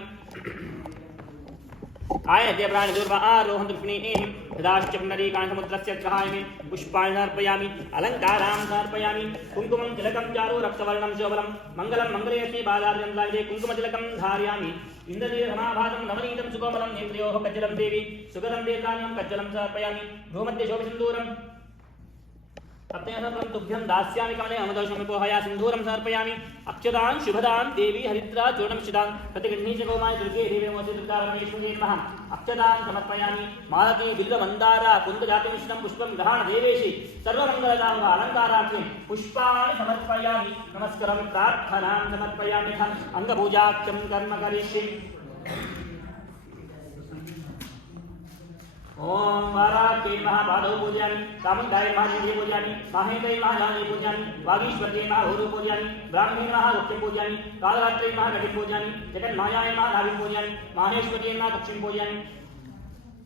आयत्य प्राणदुर्वा आरोहन्तु विष्णेः तदाश्च पुण्डरीकान्तमुद्रस्य ग्रहाय पुष्पाणि समर्पयामि अलङ्कारां समर्पयामि कुङ्कुमं तिलकं चारु रक्तवर्णं शोभनं मङ्गलं मङ्गलेऽस्मि बालार्यन्ताय कुङ्कुमतिलकं धारयामि इन्द्रजीरसमाभासं नवनीतं सुकोमलं नेत्रयोः कज्जलं देवी सुगतं दीर्घान्यं कज्जलं समर्पयामि भ्रूमध्ये शोभिसिन्दूरं तप्तयसर्वं तुभ्यं दास्यामि कमले अमदोषमिपोहया सिन्धूरं समर्पयामि अक्षतां शुभदां देवी हरिद्रा चूर्णमिश्रितां प्रतिगृह्णीच कौमाय दुर्गे देवी मोसे दुर्गा परमेश्वरी नमः अक्षतां समर्पयामि मालती बिल्वमन्दारा कुन्दजातिमिश्रितं पुष्पं गृहाण देवेशि सर्वमङ्गलदां वा अलङ्कारार्थं पुष्पाणि समर्पयामि नमस्करोमि प्रार्थनां समर्पयामि अङ्गपूजाख्यं कर्म करिष्ये ओम वाराके महापादौ पूजयामि कामन्दाय महादेवी पूजयामि माहेन्द्राय महाजाने पूजयामि वागीश्वर्ये महाहोरु पूजयामि ब्राह्मणे महारुक्षे पूजयामि कालरात्रे महागणि पूजयामि जगन्मायाय महानाभिं पूजयामि माहेश्वर्ये महादक्षिं पूजयामि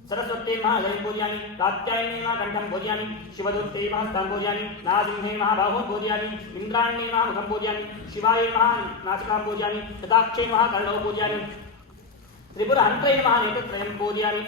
सरस्वत्यै महागणिं पूजयामि कात्यायने महाकण्ठं पूजयामि शिवदूते महस्तां पूजयामि नारसिंहे महाबाहुं पूजयामि इन्द्राण्ये महामुखं पूजयामि शिवाय महानासिकां पूजयामि तदाक्षे महाकर्णौ पूजयामि त्रिपुरहन्त्रे महानेत्रत्रयं पूजयामि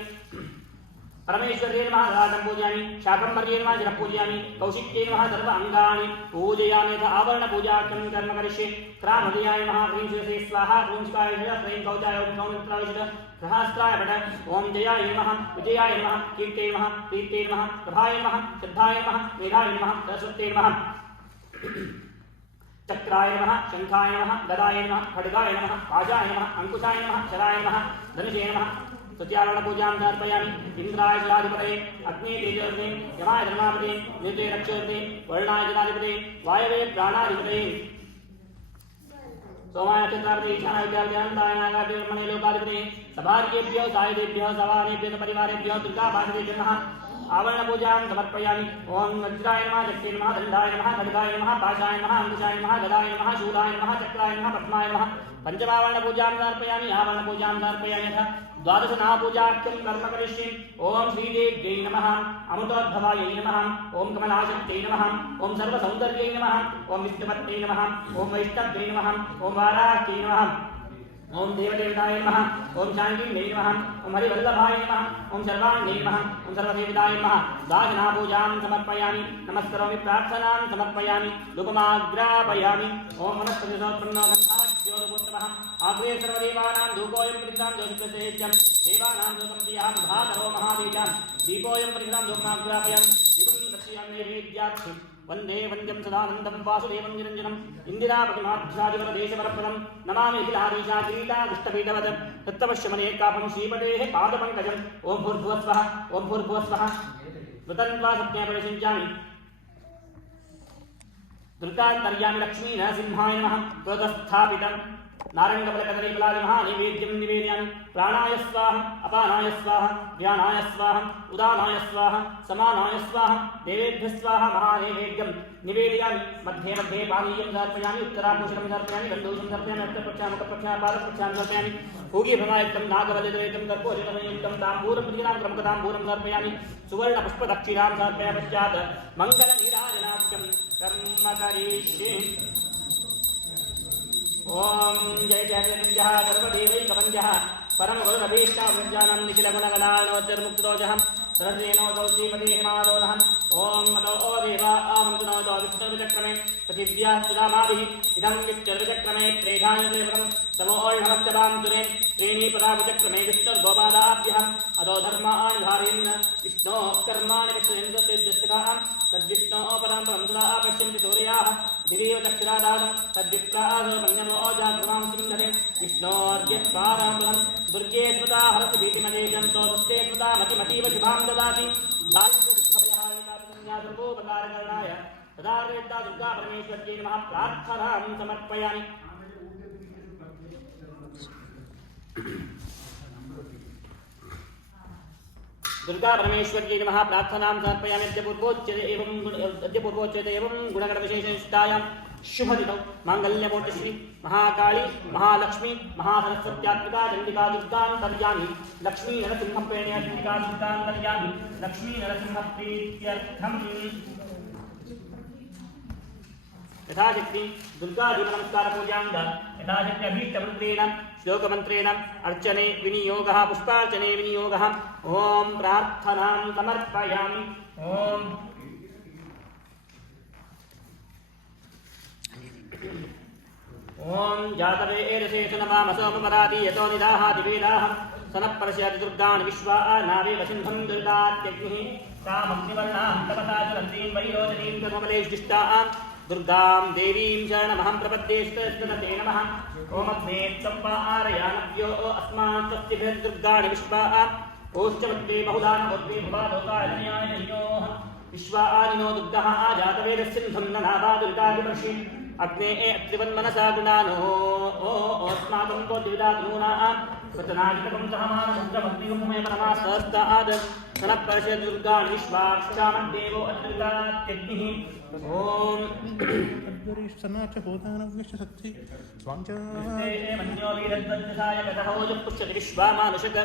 परमेश्वर्ये नमः राजं पूजयामि शाकम्भर्ये नमः जलं पूजयामि कौशिक्ये नमः सर्व अङ्गानि पूजयामि यथा आवरणपूजार्थं कर्म करिष्ये क्रामदयाय नमः ह्रीं शिरसे स्वाहा ॐ शिवाय नमः ह्रीं कौचाय ॐ सौमित्राय नमः सहस्राय पठ ॐ जयाय नमः विजयाय नमः कीर्ते नमः प्रीते नमः प्रभाय नमः श्रद्धाय नमः मेधाय नमः सरस्वत्यै नमः चक्राय नमः शङ्खाय नमः गदाय नमः खड्गाय नमः पाशाय नमः अङ्कुशाय नमः शराय नमः धनुषे नमः सत्यावरणपूजां समर्पयामि इन्द्राय शिलाधिपतये अग्ने तेजोऽग्ने यमाय धर्मापते नित्ये रक्षोऽग्ने वर्णाय जलाधिपते वायवे प्राणाधिपतये सोमाय नक्षत्राधिपते ईशानाय विद्याविद्यानन्दाय नागाय ब्रह्मणे लोकाधिपतये सभार्येभ्यो सायुधेभ्यो सवानेभ्यो परिवारेभ्यो दुर्गापाठिते नमः आवरणपूजां समर्पयामि ओं वज्राय नमः चक्रे नमः दण्डाय नमः खड्गाय नमः पाशाय नमः अङ्कुशाय नमः गदाय नमः शूलाय नमः चक्राय नमः पद्माय नमः पंचमावरणपूजां समर्पयामि आवरणपूजां समर्पयामि यथा द्वादशनामपूजाख्यं कर्म करिष्ये ओं श्रीदेव्यै नमः अमृतोद्भवायै नमः ओं कमलाशक्त्यै नमः ओं सर्वसौन्दर्यै नमः ओं विष्णुपत्यै नमः ओं वैष्णव्यै नमः ओं वाराह्यै नमः ओं देवदेवताय नमः ओं शान्तिन्यै नमः ओं हरिवल्लभाय नमः ओं सर्वाङ्गै नमः ओं सर्वदेवताय नमः दाशनापूजां समर्पयामि नमस्करोमि प्रार्थनां समर्पयामि धूपमाग्रापयामि ओं वनस्पतिसोत्पन्नो गन्धाद्योतमः आग्रे सर्वदेवानां धूपोऽयं प्रतिष्ठां ज्योतिषेत्यं देवानां धूपं प्रियां भातरो महादेव्यां दीपोऽयं प्रतिष्ठां धूपमाग्रापयामि दीपं दर्शयामि नैवेद्यार्थं वन्दे वन्द्यं सदानन्दं वासुदेवं निरञ्जनम् इन्दिरापतिमाध्यादिवरदेशवरप्रदं नमामि अखिलाधीशाकिरीटादुष्टपीठवत् तत्तपश्यमनेकापं श्रीपतेः पादपङ्कजम् ॐ भूर्भुवस्वः ॐ भूर्भुवस्वः कृतन्त्वा सत्ये परिषिञ्चामि धृतान्तर्यामि लक्ष्मी नरसिंहाय नमः क्रोधस्थापितं नारङ्गफलकदलीफलादिमहानैवेद्यं निवेदयामि प्राणाय स्वाहा अपानाय स्वाहा ध्यानाय स्वाहा उदानाय स्वाहा समानाय स्वाहा देवेभ्यः स्वाहा महानैवेद्यं निवेदयामि मध्ये मध्ये पानीयं समर्पयामि उत्तराभूषणं समर्पयामि गन्धूषं समर्पयामि अर्थप्रक्षां मुखप्रक्षां पादप्रक्षां समर्पयामि पूगीभ्रमायुक्तं नागवलितयुक्तं कर्पूरयुक्तं ताम्बूरं प्रतिनां क्रमकताम्बूरं समर्पयामि सुवर्णपुष्पदक्षिणां समर्पयामि पश्चात् मङ्गलनीराजनाख्यं कर्म करिष्ये ओम जय जय जय सर्वदेवैकवन्द्यः परमगुरुरभीष्टावृज्ञानं निखिलगुणगणानोत्तरमुक्तदोषः सरस्वेनोदौ श्रीमती हिमादोनः ओम मतो देवा आमन्त्रणोदौ विष्णुविचक्रमे पृथिव्याः सुदामाभिः इदं विच्चर्विचक्रमे त्रेधायदेवतं समोऽर्णवत्सदां सुरे श्रेणीपदाविचक्रमे विष्णुर्गोपादाभ्यः अदो धर्मान् धारयन् विष्णोः कर्माणि विष्णुरिन्द्रस्यज्यस्तकाः तद्विष्णोः पदं परं सदा पश्यन्ति सूर्याः दिवीव चक्षुरादानं तद्विप्रासो मन्यमो जाग्रमां सिंहते विष्णोर्यत्पारां दुर्गे स्मृता हरति भीतिमदेशं तो दुष्टे स्मृता मतिमतीव शुभां ददाति सर्वोपकारकरणाय तदा दुर्गा परमेश्वर्यै नमः प्रार्थनां समर्पयामि दुर्गा परमेश्वर्यै नमः प्रार्थनां समर्पयामि। अद्य पूर्वोच्यते एवं गुणगणविशेषनिष्ठायां शुभदिनौ माङ्गल्यमूर्तिश्री महाकाली महालक्ष्मी महासरस्वत्यात्मिका चण्डिका दुर्गां कलयामि। लक्ष्मी नरसिंहं प्रेणया चण्डिका दुर्गां कलयामि। लक्ष्मी नरसिंहप्रीत्यर्थं यथाशक्ति दुर्गादीपनमस्कारपूजां यथाशक्ति अभीष्टमन्त्रेण श्लोकमन्त्रेण अर्चने विनियोगः पुष्पार्चने विनियोगः। ॐ प्रार्थनां समर्पयामि। ॐ जातवेदशेष नमामसोमपराति यतो निदाहाति वेदाः सनः परस्याति दुर्गान् विश्वा नावेव सिन्धुं दुर्गात्यग्निः तामग्निवर्णां तपसा ज्वलन्तीं वैरोचनीं कर्मफलेष्टिष्टां दुर्गां देवीं शरणमहं प्रपद्ये स्तुते नमः। ओमग्ने सम्पारयानव्यो अस्मान् स्वस्तिभिर्दुर्गाणि विश्वा ओश्चवद्वे बहुदानवद्वे भुवालोकायनयोः विश्वानिनो दुर्गः जातवेदस्सिन्धुं ननावा दुर्गादिवर्षि अग्ने अत्रिवन्मनसा गुणानो अस्माकं कोटिविदातनूनाः कृतनाजितकं सहमानमुद्रमग्निगं मे परमा सहस्ताद् सनः परस्य दुर्गाणि विश्वाक्षामद्देवो अत्रिविदात्यग्निः। ॐ सना च होदानव्यश्च शक्ति स्वाञ्च मन्यो वीरध्वजसाय कथहोजपुष्यति विश्वामानुषक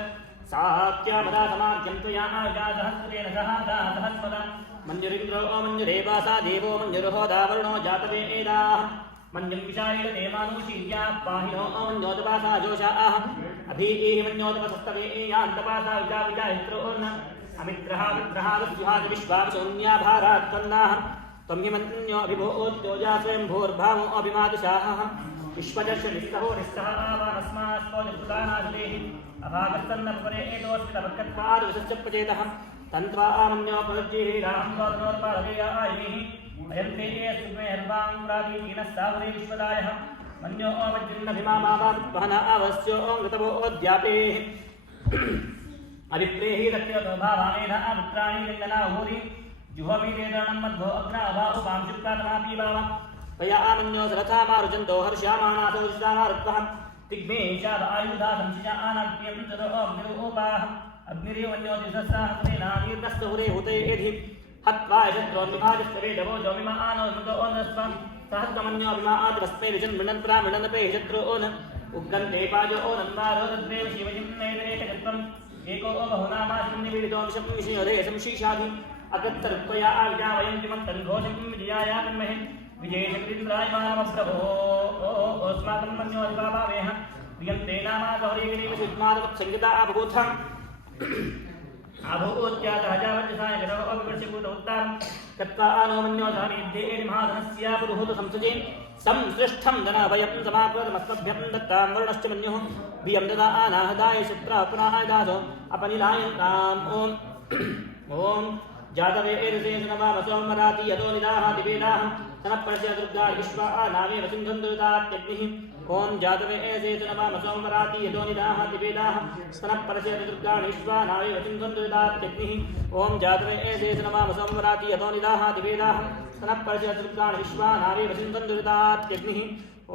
सात्यामदा समाद्यं त्वया आजा सहस्रेण सह सहस्रदा मञ्जुरिन्द्रो मञ्जुरेवासा देवो मञ्जुर्होदावरुणो जातवेदाः मञ्जुं विशायेन देवानुशील्या पाहिनो मञ्जोतपासा जोषाः अभीः मञ्जोतपसस्तवे यान्तपासा विजाविजायत्रोन् अमित्रः विग्रहा विद्युहात् विश्वासौन्याभारात्कन्नाः त्वं हि मन्योऽभिभूत्योजा स्वयंभूर्भावो अभिमादुषाः विश्वजस्य निस्तहो निस्तः आवानस्मास्पोजसुदानाजुलेः अभागस्तन्नपरे एतोऽस्मिन् विशस्य प्रचेतः तन्त्वा आमन्यो प्रज्येराहं स्वादनोर्पालवेयायैः अयन्ते अस्मे हर्वां प्रादीनः सावरे विश्वदायः मन्यो अवज्जिन्नभिमामावां वहना आवस्यो मृतवोऽद्यापेः अभिप्रेहि दक्षभावानेन मित्राणि लिङ्गना भूरि जुहवीरेदणं मध्वो अग्नाभा उपां शुक्रातमापीवाम पया आमन्यो सरथा मारुचन्दो हर्ष्यामाणासौ विश्वामारुत्वः तिग्मे शाद आयुधा संशिजा आनाप्यं तदो अग्निरूपाः अग्निरेवन्यो दिवसस्साहस्रेणानीर्नस्तहुरे हुतैधि हत्वा शत्रोन्विभाजस्तवेदवो जोमिमा आनो मृतो ओनस्वं सहस्रमन्यो अभिमा आदिवस्मै विजन् मृणन् प्रामृणनपे शत्रो ओन उग्रन्ते पाजो ओनन्वारो तद्देव शिवजिन्नैरेकचत्रम् एको बहुनामाशं निवेदितो विषं विषयोदे संशीषाधि अगत्तरुक्त्वया आविजा वयं किमन्तं घोषं विजयाया मन्महे विजयशक्तिन्द्रायमानमप्रभो अस्माकं मन्योऽधिपावेह प्रियन्ते नामागौरीगिरीविषुद्मादवत्संगता अभूथम् अभूत्यातहजावज्जसाय गतव अविवर्षभूतोत्तारं तत्त्वा आनो मन्यो धामीद्येरि महाधनस्या पुरुहूतसंसृजे संसृष्ठं धनाभयं समाप्तमस्मभ्यं दत्तां वर्णश्च मन्युः भियं ददा आनाहदाय शुक्रा पुनः दासो अपनिलायन्ताम् ॐ जातवेदशेषनवामसोमराति यतो निदाहाति वेदाः सनः परस्य दुर्गाणि विश्वा नावेव सिन्धुं दुरितात्यग्निः। ॐ जातवेदशेषनवामसोमराति यतो निदाहाति वेदाः सनः परस्य दुर्गाणि विश्वा नावेव सिन्धुं दुरितात्यग्निः। ॐ जातवेदशेषनवामसोमराति यतो निदाहाति वेदाः सनः परस्य दुर्गाणि विश्वा नावेव सिन्धुं दुरितात्यग्निः।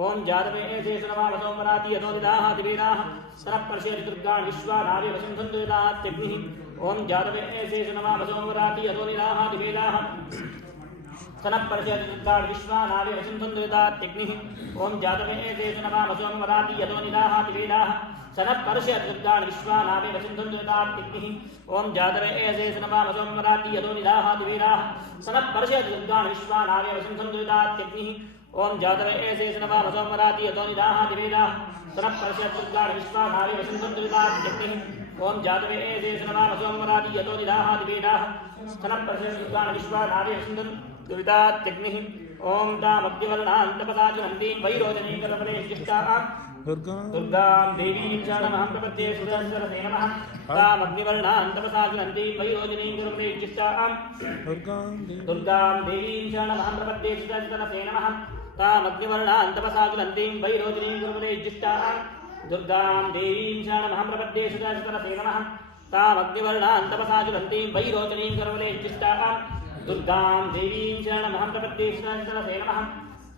ॐ जातवेदशेषनवामसोमराति यतो निदाहाति वेदाः सनः परस्य दुर्गाणि विश्वा नावेव सिन्धुं दुरितात्यग्निः। ॐ जातवेदशेषनवामसोमराति यतो निदाहाति वेदाः सनः परस्य दुर्गाणि विश्वा नावेव सिन्धुं दुरितात्यग्निः। ॐ जातवेदशेषनवामसोमराति यतो निदाहाति वेदाः सनः परस्य दुर्गाणि विश्वा नावेव सिन्धुं दुरितात्यग्निः। ॐ जातवेदशेषनवामसोमराति यतो निदाहाति वेदाः सनः परस्य दुर्गाणि विश्वा नावेव सिन्धुं दुरितात्यग्निः। ॐ जातवेदशेषनवामसोमराति यतो निदाहाति वेदाः सनः परस्य दुर्गाणि विश्वा नावेव सिन्धुं दुरितात्यग्निः। ॐ जातवेदशेषनवामसोमराति यतो निदाहाति वेदाः सनः परस्य दुर्गाणि विश्वा नावेव सिन्धुं दुरितात्यग्निः। ॐ तामग्निवर्णान्तपसाचुनन्दीं वैरोचनीं कर्मफलेष्टिष्टां दुर्गां देवीं शरणमहं प्रपद्ये सुदर्शनसे नमः। तामग्निवर्णान्तपसाचुनन्दीं वैरोचनीं कर्मफलेष्टिष्टां दुर्गां देवीं शरणमहं प्रपद्ये सुदर्शनसे नमः। तामग्निवर्णान्तपसाचुनन्दीं वैरोचनीं कर्मफलेष्टिष्टां दुर्गां देवीं शरणमहं प्रपद्ये सुदर्शनसे नमः। तामग्निवर्णान्तपसाचुनन्दीं वैरोचनीं कर्मफलेष्टिष्टां दुर्गां देवीं शरणमहं प्रपद्ये सुदर्शनसे नमः।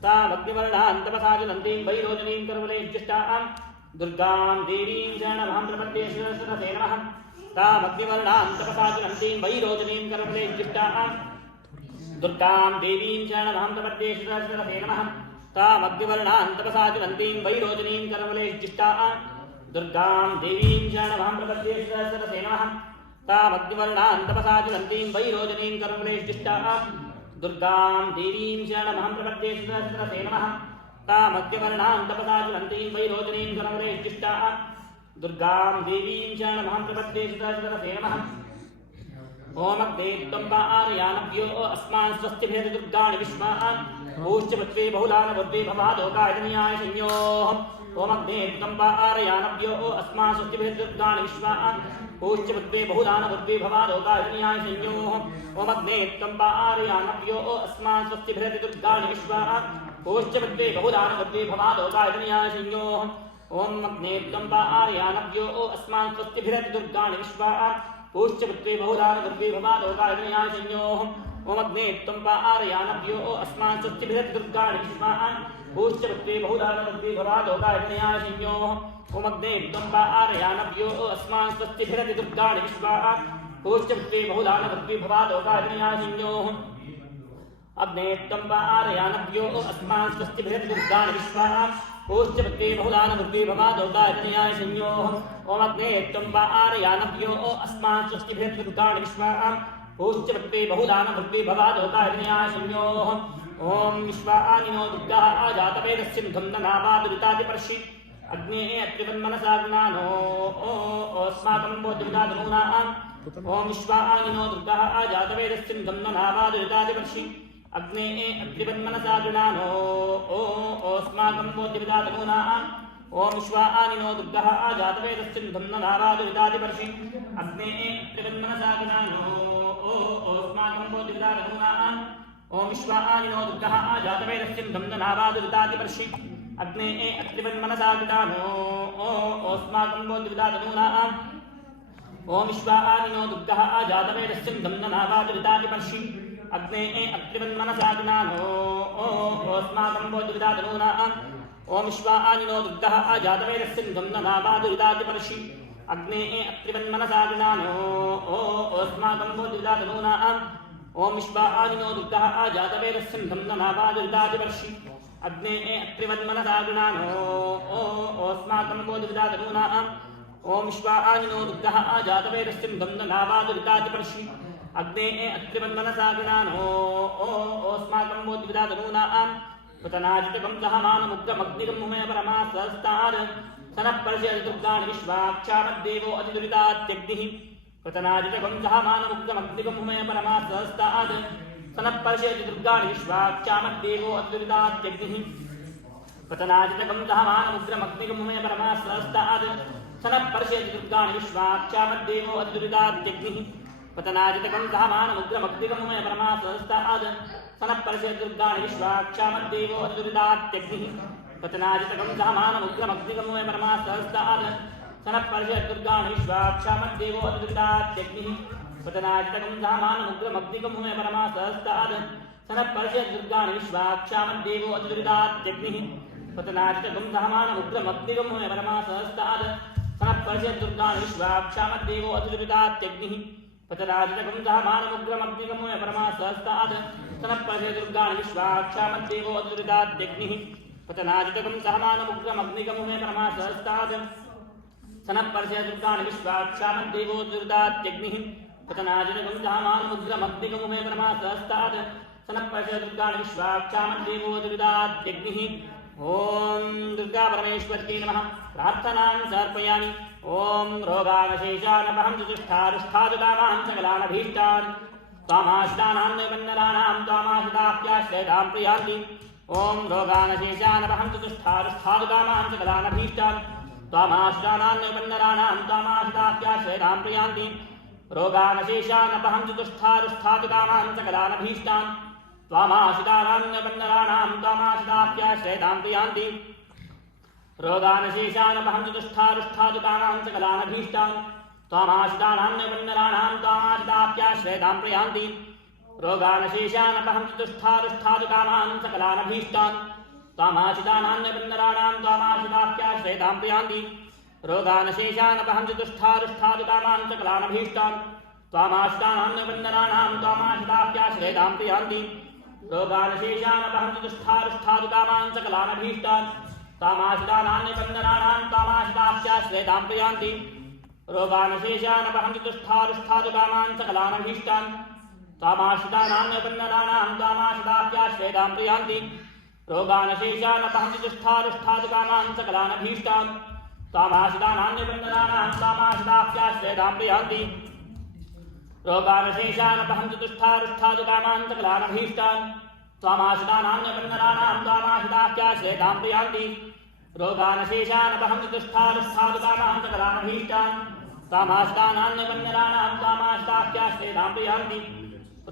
तामग्निवर्णान्तपसाचुनन्दीं वैरोचनीं कर्मफलेष्टिष्टां दुर्गां देवीं शरणमहं प्रपद्ये सुदर्शनसे नमः। तामग्निवर्णां तपसाचुनन्तीं वैरोचनीं कर्मलेज्जिष्टां दुर्गां देवीं शरणमहं प्रपद्ये श्रीसरस्वते नमः तामग्निवर्णां तपसाचुनन्तीं वैरोचनीं कर्मलेज्जिष्टां दुर्गां देवीं शरणमहं प्रपद्ये श्रीसरस्वते नमः तामग्निवर्णां तपसाचुनन्तीं वैरोचनीं कर्मलेज्जिष्टां दुर्गां देवीं शरणमहं प्रपद्ये श्रीसरस्वते नमः तामग्निवर्णां तपसाचुनन्तीं वैरोचनीं कर्मलेज्जिष्टां दुर्गां देवीं शरणमहं प्रपद्ये श्रीसरस्वते नमः ओम अग्ने त्वं पारयानभ्यो अस्मान् स्वस्तिभिः दुर्गाणि विश्वान् ऊश्चपत्वे बहुलानवद्वे भवादोकायतनीयाय संयोः ओम अग्ने त्वं पारयानभ्यो अस्मान् स्वस्तिभिः दुर्गाणि विश्वान् ऊश्चपत्वे बहुलानवद्वे भवादोकायतनीयाय संयोः ओम अग्ने त्वं पारयानभ्यो अस्मान् स्वस्तिभिः दुर्गाणि विश्वान् ऊश्चपत्वे बहुलानवद्वे भवादोकायतनीयाय संयोः ओम अग्ने त्वं पारयानभ्यो अस्मान् स्वस्तिभिः दुर्गाणि विश्वान् पूष्यपुत्रे बहुलानगर्भे भवादोकायतनीयाय संयोः ओम अग्ने त्वं पारयानभ्यो अस्मान् स्वस्तिभिः दुर्गाणि विश्वान् पूष्यपुत्रे बहुलानगर्भे भवादोकायतनीयाय संयोः ओम अग्ने त्वं पारयानभ्यो अस्मान् स्वस्तिभिः दुर्गाणि विश्वान् पूष्यपुत्रे बहुलानगर्भे भवादोकायतनीयाय संयोः अग्ने त्वं पारयानभ्यो अस्मान् स्वस्तिभिः दुर्गाणि विश्वान् पूष्यपुत्रे बहुलानगर्भे भवादोकायतनीयाय संयोः ओम अग्ने त्वं पारयानभ्यो अस्मान् स्वस्तिभिः दुर्गाणि विश्वान् पूष्यपुत्रे बहुलानगर्भे भवादोकायतनीयाय संयोः ओम विश्वानिनो दुर्गाः आजातवेदस्सिन्धं ननावादुरितादिपर्षि अग्ने अत्रिवन्मनसा ज्ञानो अस्माकं बोधिविदातनूनाम् ओम विश्वानिनो दुर्गाः आजातवेदस्सिन्धं ननावादुरितादिपर्षि अग्ने अत्रिवन्मनसा ज्ञानो अस्माकं बोधिविदातनूनाम् ओम विश्वानिनो दुर्गाः आजातवेदस्सिन्धं ननावादुरितादिपर्षि अग्ने अत्रिवन्मनसा ज्ञानो अस्माकं बोधिविदातनूनाम् ओम विश्वानिनो दुर्गाः आजातवेदस्सिन्धं ननावादुरितादिपर्षि अग्ने अत्रिवन्मनसा ज्ञानो अस्माकं बोधिविदातनूनाम् ओम विश्वानिनो दुर्गाः आजातवेदस्सिन्धं ननावादुरितादिपर्षि अग्ने अत्रिवन्मनसा ज्ञानो अस्माकं बोधिविदातनूनाम् ओम विश्वानिनो दुर्गाः आजातवेदस्सिन्धं ननावादुरितादिपर्षि अग्ने अत्रिवन्मनसा ज्ञानो अस्माकं बोधिविदातनूनाम् ओम विश्वानिनो दुर्गाः आजातवेदस्सिन्धं ननावादुरितादिपर्षि अग्ने अत्रिवन्मनसा ज्ञानो अस्माकं बोधिविदातनूनाम् ओम विश्वानिनो दुर्गाः आजातवेदस्सिन्धं ननावादुरितादिपर्षि अग्ने अत्रिवन्मनसा ज्ञानो अस्माकं बोधिविदातनूनाम् पतनाजितकं सहमानमुग्रमग्निगं मुमे परमासस्तार सनःपर्षय दुर्गाणि विश्वाक्षामद्देवो अतिदुरितात्यग्निः पतनाजितकं सहमानमुग्रमग्निगं मुमे परमासस्तार सनःपर्षय दुर्गाणि विश्वाक्षामद्देवो अतिदुरितात्यग्निः पतनाजितकं सहमानमुग्रमग्निगं मुमे परमासस्तार सनःपर्षय दुर्गाणि विश्वाक्षामद्देवो अतिदुरितात्यग्निः पतनाजितकं सहमानमुग्रमग्निगं मुमे परमासस्तार सनःपर्षय दुर्गाणि विश्वाक्षामद्देवो अतिदुरितात्यग्निः पतनाजितकं सहमानमुग्रमग्निगं मुमे परमासस्तार सनःपर्षय दुर्गाणि विश्वाक्षामद्देवो अतिदुरितात्यग्निः पतनाजितकं सहमानमुग्रमग्निगं मुमे परमासस्तार सनःपर्षय दुर्गाणि विश्वाक्षामद्देवो अतिदुरितात्यग्निः पतनाजितकं सहमानमुग्रमग्निगं मुमे परमासस्तार सनःपर्षय दुर्गाणि विश्वाक्षामद्देवो अतिदुरितात्यग्निः पतनाजितकं सहमानमुग्रमग्निगं मुमे परमासस्तार सनःपर्षय दुर्गाणि विश्वाक्षामद्देवो अतिदुरितात्यग्निः पतनाजितकं सहमानमुग्रमग्निगं मुमे परमासस्तार सनःपर्षय दुर्गाणि विश्वाक्षामद्देवो अतिदुरितात्यग्निः पतनाजितकं सहमानमुग्रमग्निगं मुमे परमासस्तार सनःपर्षय दुर्गाणि विश्वाक्षामद्देवो अतिदुरितात्यग्निः ओम दुर्गा परमेश्वर्यै नमः प्रार्थनां समर्पयामि ओम रोगावशेषानपहं चतुष्टारुष्ठादुकामां सकलानभीष्टान् त्वामाश्रितानां निबन्धनानां त्वामाश्रिताप्याश्रयतां प्रियान्ति ओम रोगावशेषानपहं चतुष्टारुष्ठादुकामां सकलानभीष्टान् त्वामाश्रितानां निबन्धनानां त्वामाश्रिताप्याश्रयतां प्रियान्ति रोगावशेषानपहं चतुष्टारुष्ठादुकामां सकलानभीष्टान् त्वामाश्रितानां त्वामाश्रिताप्याश्रयतां प्रियान्ति रोगानशेषानपहं चतुष्टारुष्ठादुकामां सकलानभीष्टान् त्वामाश्रितानां निबन्धनानां त्वामाश्रिताप्याश्रयतां प्रियान्ति रोगानशेषानपहं चतुष्टारुष्ठादुकामां सकलानभीष्टान् त्वामाश्रितानां निबन्धनानां त्वामाश्रिताप्याश्रयतां प्रियान्ति रोगानशेषानपहं चतुष्ठारुष्ठादुकामान् च कलानभीष्टान् त्वामाश्रितानान्यबन्धनानां त्वामाश्रिताप्याश्रयतां प्रियान्ति रोगानशेषानपहं चतुष्ठारुष्ठादुकामान् च कलानभीष्टान् त्वामाश्रितानान्यबन्धनानां त्वामाश्रिताप्याश्रयतां प्रियान्ति रोगानशेषानपहं चतुष्ठारुष्ठादुकामान् च कलानभीष्टान् त्वामाश्रितानान्यबन्धनानां त्वामाश्रिताप्याश्रयतां प्रियान्ति रोगानशेषानपहं चतुष्ठारुष्ठादुकामान् च कलानभीष्टान् त्वामाश्रितानान्यबन्धनानां त्वामाश्रिताप्याश्रयतां प्रियान्ति रोगानशेषानपहं चतुष्ठारुष्ठादुकामान् च कलानभीष्टान् त्वामाश्रितानान्यबन्धनानां त्वामाश्रिताप्याश्रयतां प्रियान्ति रोगानशेषानपहं चतुष्ठारुष्ठादुकामान् च कलानभीष्टान् त्वामाश्रितानान्यबन्धनानां त्वामाश्रिताप्याश्रयतां प्रियान्ति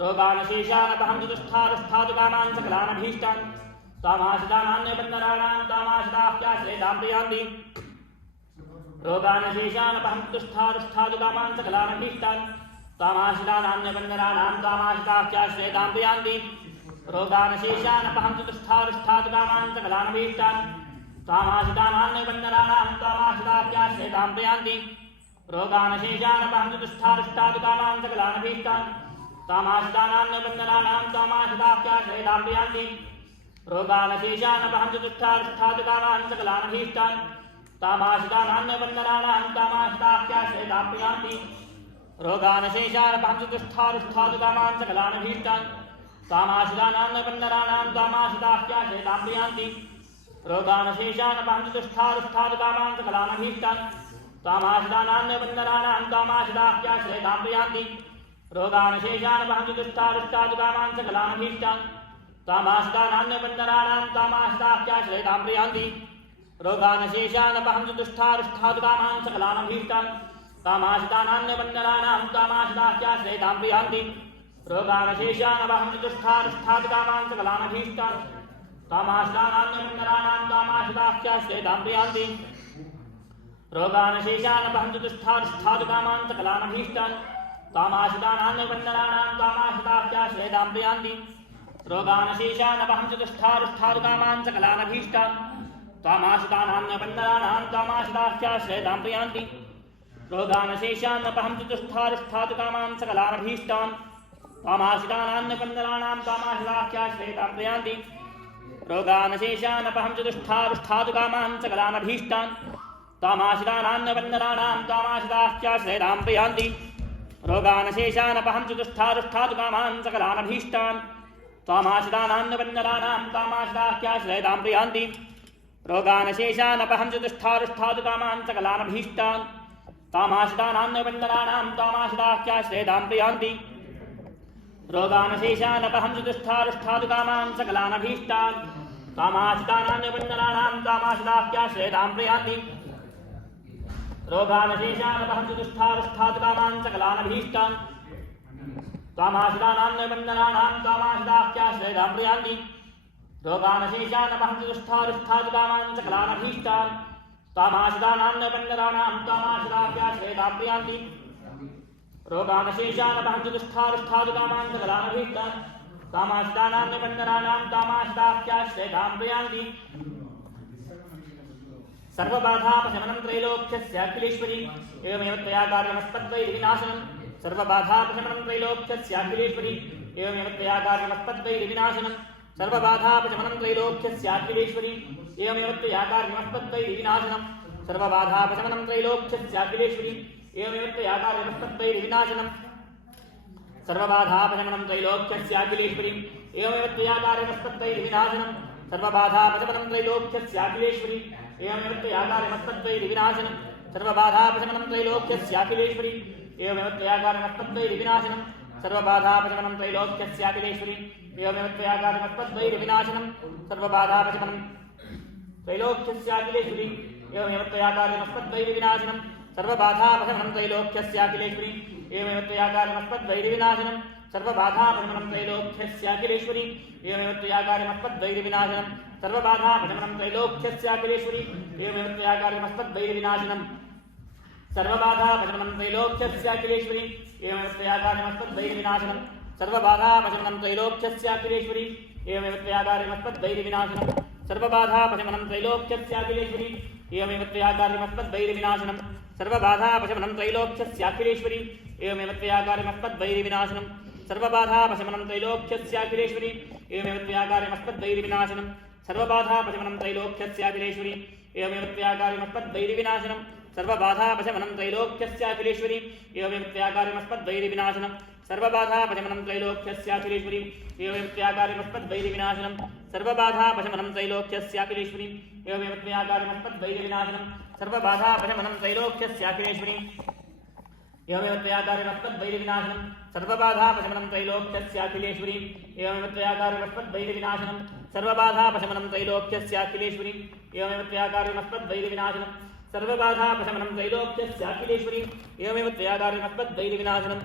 रोगानशेषानपहं चतुष्ठारुष्ठादुकामान् च कलानभीष्टान् त्वामाश्रितानान्यबन्धनानां त्वामाश्रिताप्याश्रयतां प्रियान्ति रोगानशेषानपहं चतुष्ठारुष्ठादुकामान् च कलानभीष्टान् त्वामाश्रितानान्यबन्धनानां त्वामाश्रिताप्याश्रयतां प्रियान्ति रोगानशेषानपहं चतुष्ठारुष्ठादुकामान् च कलानभीष्टान् त्वामाश्रितानान्यबन्धनानां त्वामाश्रिताप्याश्रयतां प्रियान्ति रोगानशेषानपहं चतुष्ठारुष्ठादुकामान् च कलानभीष्टान् त्वामाश्रितानान्यबन्धनानां त्वामाश्रिताप्याश्रयतां प्रियान्ति रोगानशेषानपहं चतुष्ठारुष्ठादुकामान् च कलानभीष्टान् त्वामाश्रितानान्यबन्धनानां त्वामाश्रिताप्याश्रयतां प्रियान्ति रोगानशेषानपहं चतुष्ठारुष्ठादुकामान् च कलानभीष्टान् त्वामाश्रितानान्यबन्धनानां त्वामाश्रिताप्याश्रयतां प्रियान्ति रोगानशेषानपहं चतुष्ठारुष्ठादुकामान् च कलानभीष्टान् त्वामाश्रितानान्यबन्धनानां त्वामाश्रिताप्याश्रयतां प्रियान्ति रोगानशेषानपहं चतुष्ठारुष्ठादुकामान् च कलानभीष्टान् त्वामाश्रितानान्यबन्धनानां त्वामाश्रिताप्याश्रयतां प्रियान्ति रोगानशेषानपहं चतुष्ठारुष्ठादुकामान् च कलानभीष्टान् त्वामाश्रितानान्यबन्धनानां त्वामाश्रिताप्याश्रयतां प्रियान्ति रोगानशेषानपहं चतुष्ठारुष्ठादुकामान् च कलानभीष्टान् त्वामाश्रितानान्यबन्धनानां त्वामाश्रिताप्याश्रयतां प्रियान्ति रोगानशेषानपहं चतुष्ठारुष्ठादुकामान् च कलानभीष्टान् त्वामाश्रितानान्यबन्धनानां त्वामाश्रिताप्याश्रयतां प्रियान्ति रोगानशेषानपहं चतुष्ठारुष्ठादुकामान् च कलानभीष्टान् त्वामाश्रितानान्यबन्धनानां त्वामाश्रिताप्याश्रयतां प्रियान्ति रोगानशेषानपहं चतुष्ठारुष्ठादुकामान् च कलानभीष्टान् त्वामाश्रितानान्यबन्धनानां त्वामाश्रिताप्याश्रयतां प्रियान्ति रोगानशेषानपहं चतुष्ठारुष्ठादुकामान् च कलानभीष्टान् त्वामाश्रितानान्यबन्धनानां त्वामाश्रिताप्याश्रयतां प्रियान्ति रोगानशेषानपहं चतुष्ठारुष्ठादुकामान् च कलानभीष्टान् त्वामाश्रितानान्यबन्धनानां त्वामाश्रिताप्याश्रयतां प्रियान्ति रोगानशेषानपहं चतुष्ठारुष्ठादुकामान् च कलानभीष्टान् त्वामाश्रितानान्यबन्धनानां त्वामाश्रिताप्याश्रयतां प्रियान्ति रोगानशेषानपहं चतुष्ठारुष्ठादुकामान् च कलानभीष्टान् त्वामाश्रितानान्यबन्धनानां त्वामाश्रिताप्याश्रयतां प्रियान्ति रोगानशेषानपहं चतुष्ठारुष्ठादुकामान् च कलानभीष्टान् त्वामाश्रितानान्यबन्धनानां त्वामाश्रिताप्याश्रयतां प्रियान्ति रोगानशेषानपहं चतुष्ठारुष्ठादुकामान् च कलानभीष्टान् त्वामाश्रितानान्यबन्धनानां त्वामाश्रिताप्याश्रयतां प्रियान्ति रोगानशेषानपहं चतुष्ठारुष्ठादुकामान् च कलानभीष्टान् त्वामाश्रितानान्यबन्धनानां त्वामाश्रिताप्याश्रयतां प्रियान्ति सर्वबाधापशमनं त्रैलोक्यस्याखिलेश्वरी एवमेव त्वया कार्यमस्पद्वैर्विनाशनं सर्वबाधापशमनं त्रैलोक्यस्याखिलेश्वरी एवमेव त्वया कार्यमस्पद्वैर्विनाशनं सर्वबाधापशमनं त्रैलोक्यस्याखिलेश्वरी एवमेव त्वया कार्यमस्पद्वैर्विनाशनं सर्वबाधापशमनं त्रैलोक्यस्याखिलेश्वरी एवमेव त्वया कार्यमस्पद्वैर्विनाशनं सर्वबाधापशमनं त्रैलोक्यस्याखिलेश्वरी एवमेव त्वया कार्यमस्पद्वैर्विनाशनं सर्वबाधापशमनं त्रैलोक्यस्याखिलेश्वरी एवमेव त्वया कार्यमस्पद्वैर्विनाशनं सर्वबाधापशमनं त्रैलोक्यस्याखिलेश्वरी एवमेव त्वया कार्यमस्पद्वैर्विनाशनं सर्वबाधापशमनं त्रैलोक्यस्याखिलेश्वरी एवमेव त्वया कार्यमस्पद्वैर्विनाशनं सर्वबाधापशमनं त्रैलोक्यस्याखिलेश्वरी एवमेव त्वया कार्यमस्पद्वैर्विनाशनं सर्वबाधापशमनं त्रैलोक्यस्याखिलेश्वरी एवमेव त्वया कार्यमस्पद्वैर्विनाशनं सर्वबाधापशमनं त्रैलोक्यस्याखिलेश्वरी एवमेव त्वया कार्यमस्पद्वैर्विनाशनं सर्वबाधापशमनं त्रैलोक्यस्याखिलेश्वरी एवमेव त्वया कार्यमस्पद्वैर्विनाशनं सर्वबाधापशमनं त्रैलोक्यस्याखिलेश्वरी एवमेव त्वया कार्यमस्पद्वैर्विनाशनं सर्वबाधापशमनं त्रैलोक्यस्याखिलेश्वरी एवमेव त्वया कार्यमस्पद्वैर्विनाशनं सर्वबाधापशमनं त्रैलोक्यस्याखिलेश्वरी एवमेव त्वया कार्यमस्मद्वैरिविनाशनं सर्वबाधापशमनं त्रैलोक्यस्याखिलेश्वरी एवमेव त्वया कार्यमस्मद्वैरिविनाशनं सर्वबाधापशमनं त्रैलोक्यस्याखिलेश्वरी एवमेव त्वया कार्यमस्मद्वैरिविनाशनं सर्वबाधापशमनं त्रैलोक्यस्याखिलेश्वरी एवमेव त्वया कार्यमस्मद्वैरिविनाशनं सर्वबाधापशमनं त्रैलोक्यस्याखिलेश्वरी एवमेव त्वया कार्यमस्मद्वैरिविनाशनं सर्वबाधापशमनं त्रैलोक्यस्याखिलेश्वरी एवमेव त्वया कार्यमस्मद्वैरिविनाशनं सर्वबाधापशमनं त्रैलोक्यस्याखिलेश्वरी एवमेव त्वया कार्यमस्मद्वैरिविनाशनं सर्वबाधापशमनं त्रैलोक्यस्याखिलेश्वरी एवमेव त्वया कार्यमस्मद्वैरिविनाशनं सर्वबाधापशमनं त्रैलोक्यस्याखिलेश्वरी एवमेव त्वया कार्यमस्मद्वैरिविनाशनं सर्वबाधापशमनं त्रैलोक्यस्याखिलेश्वरी एवमेव त्वया कार्यमस्मद्वैरिविनाशनं सर्वबाधापशमनं त्रैलोक्यस्याखिलेश्वरी एवमेव त्वया कार्यमस्मद्वैरिविनाशनं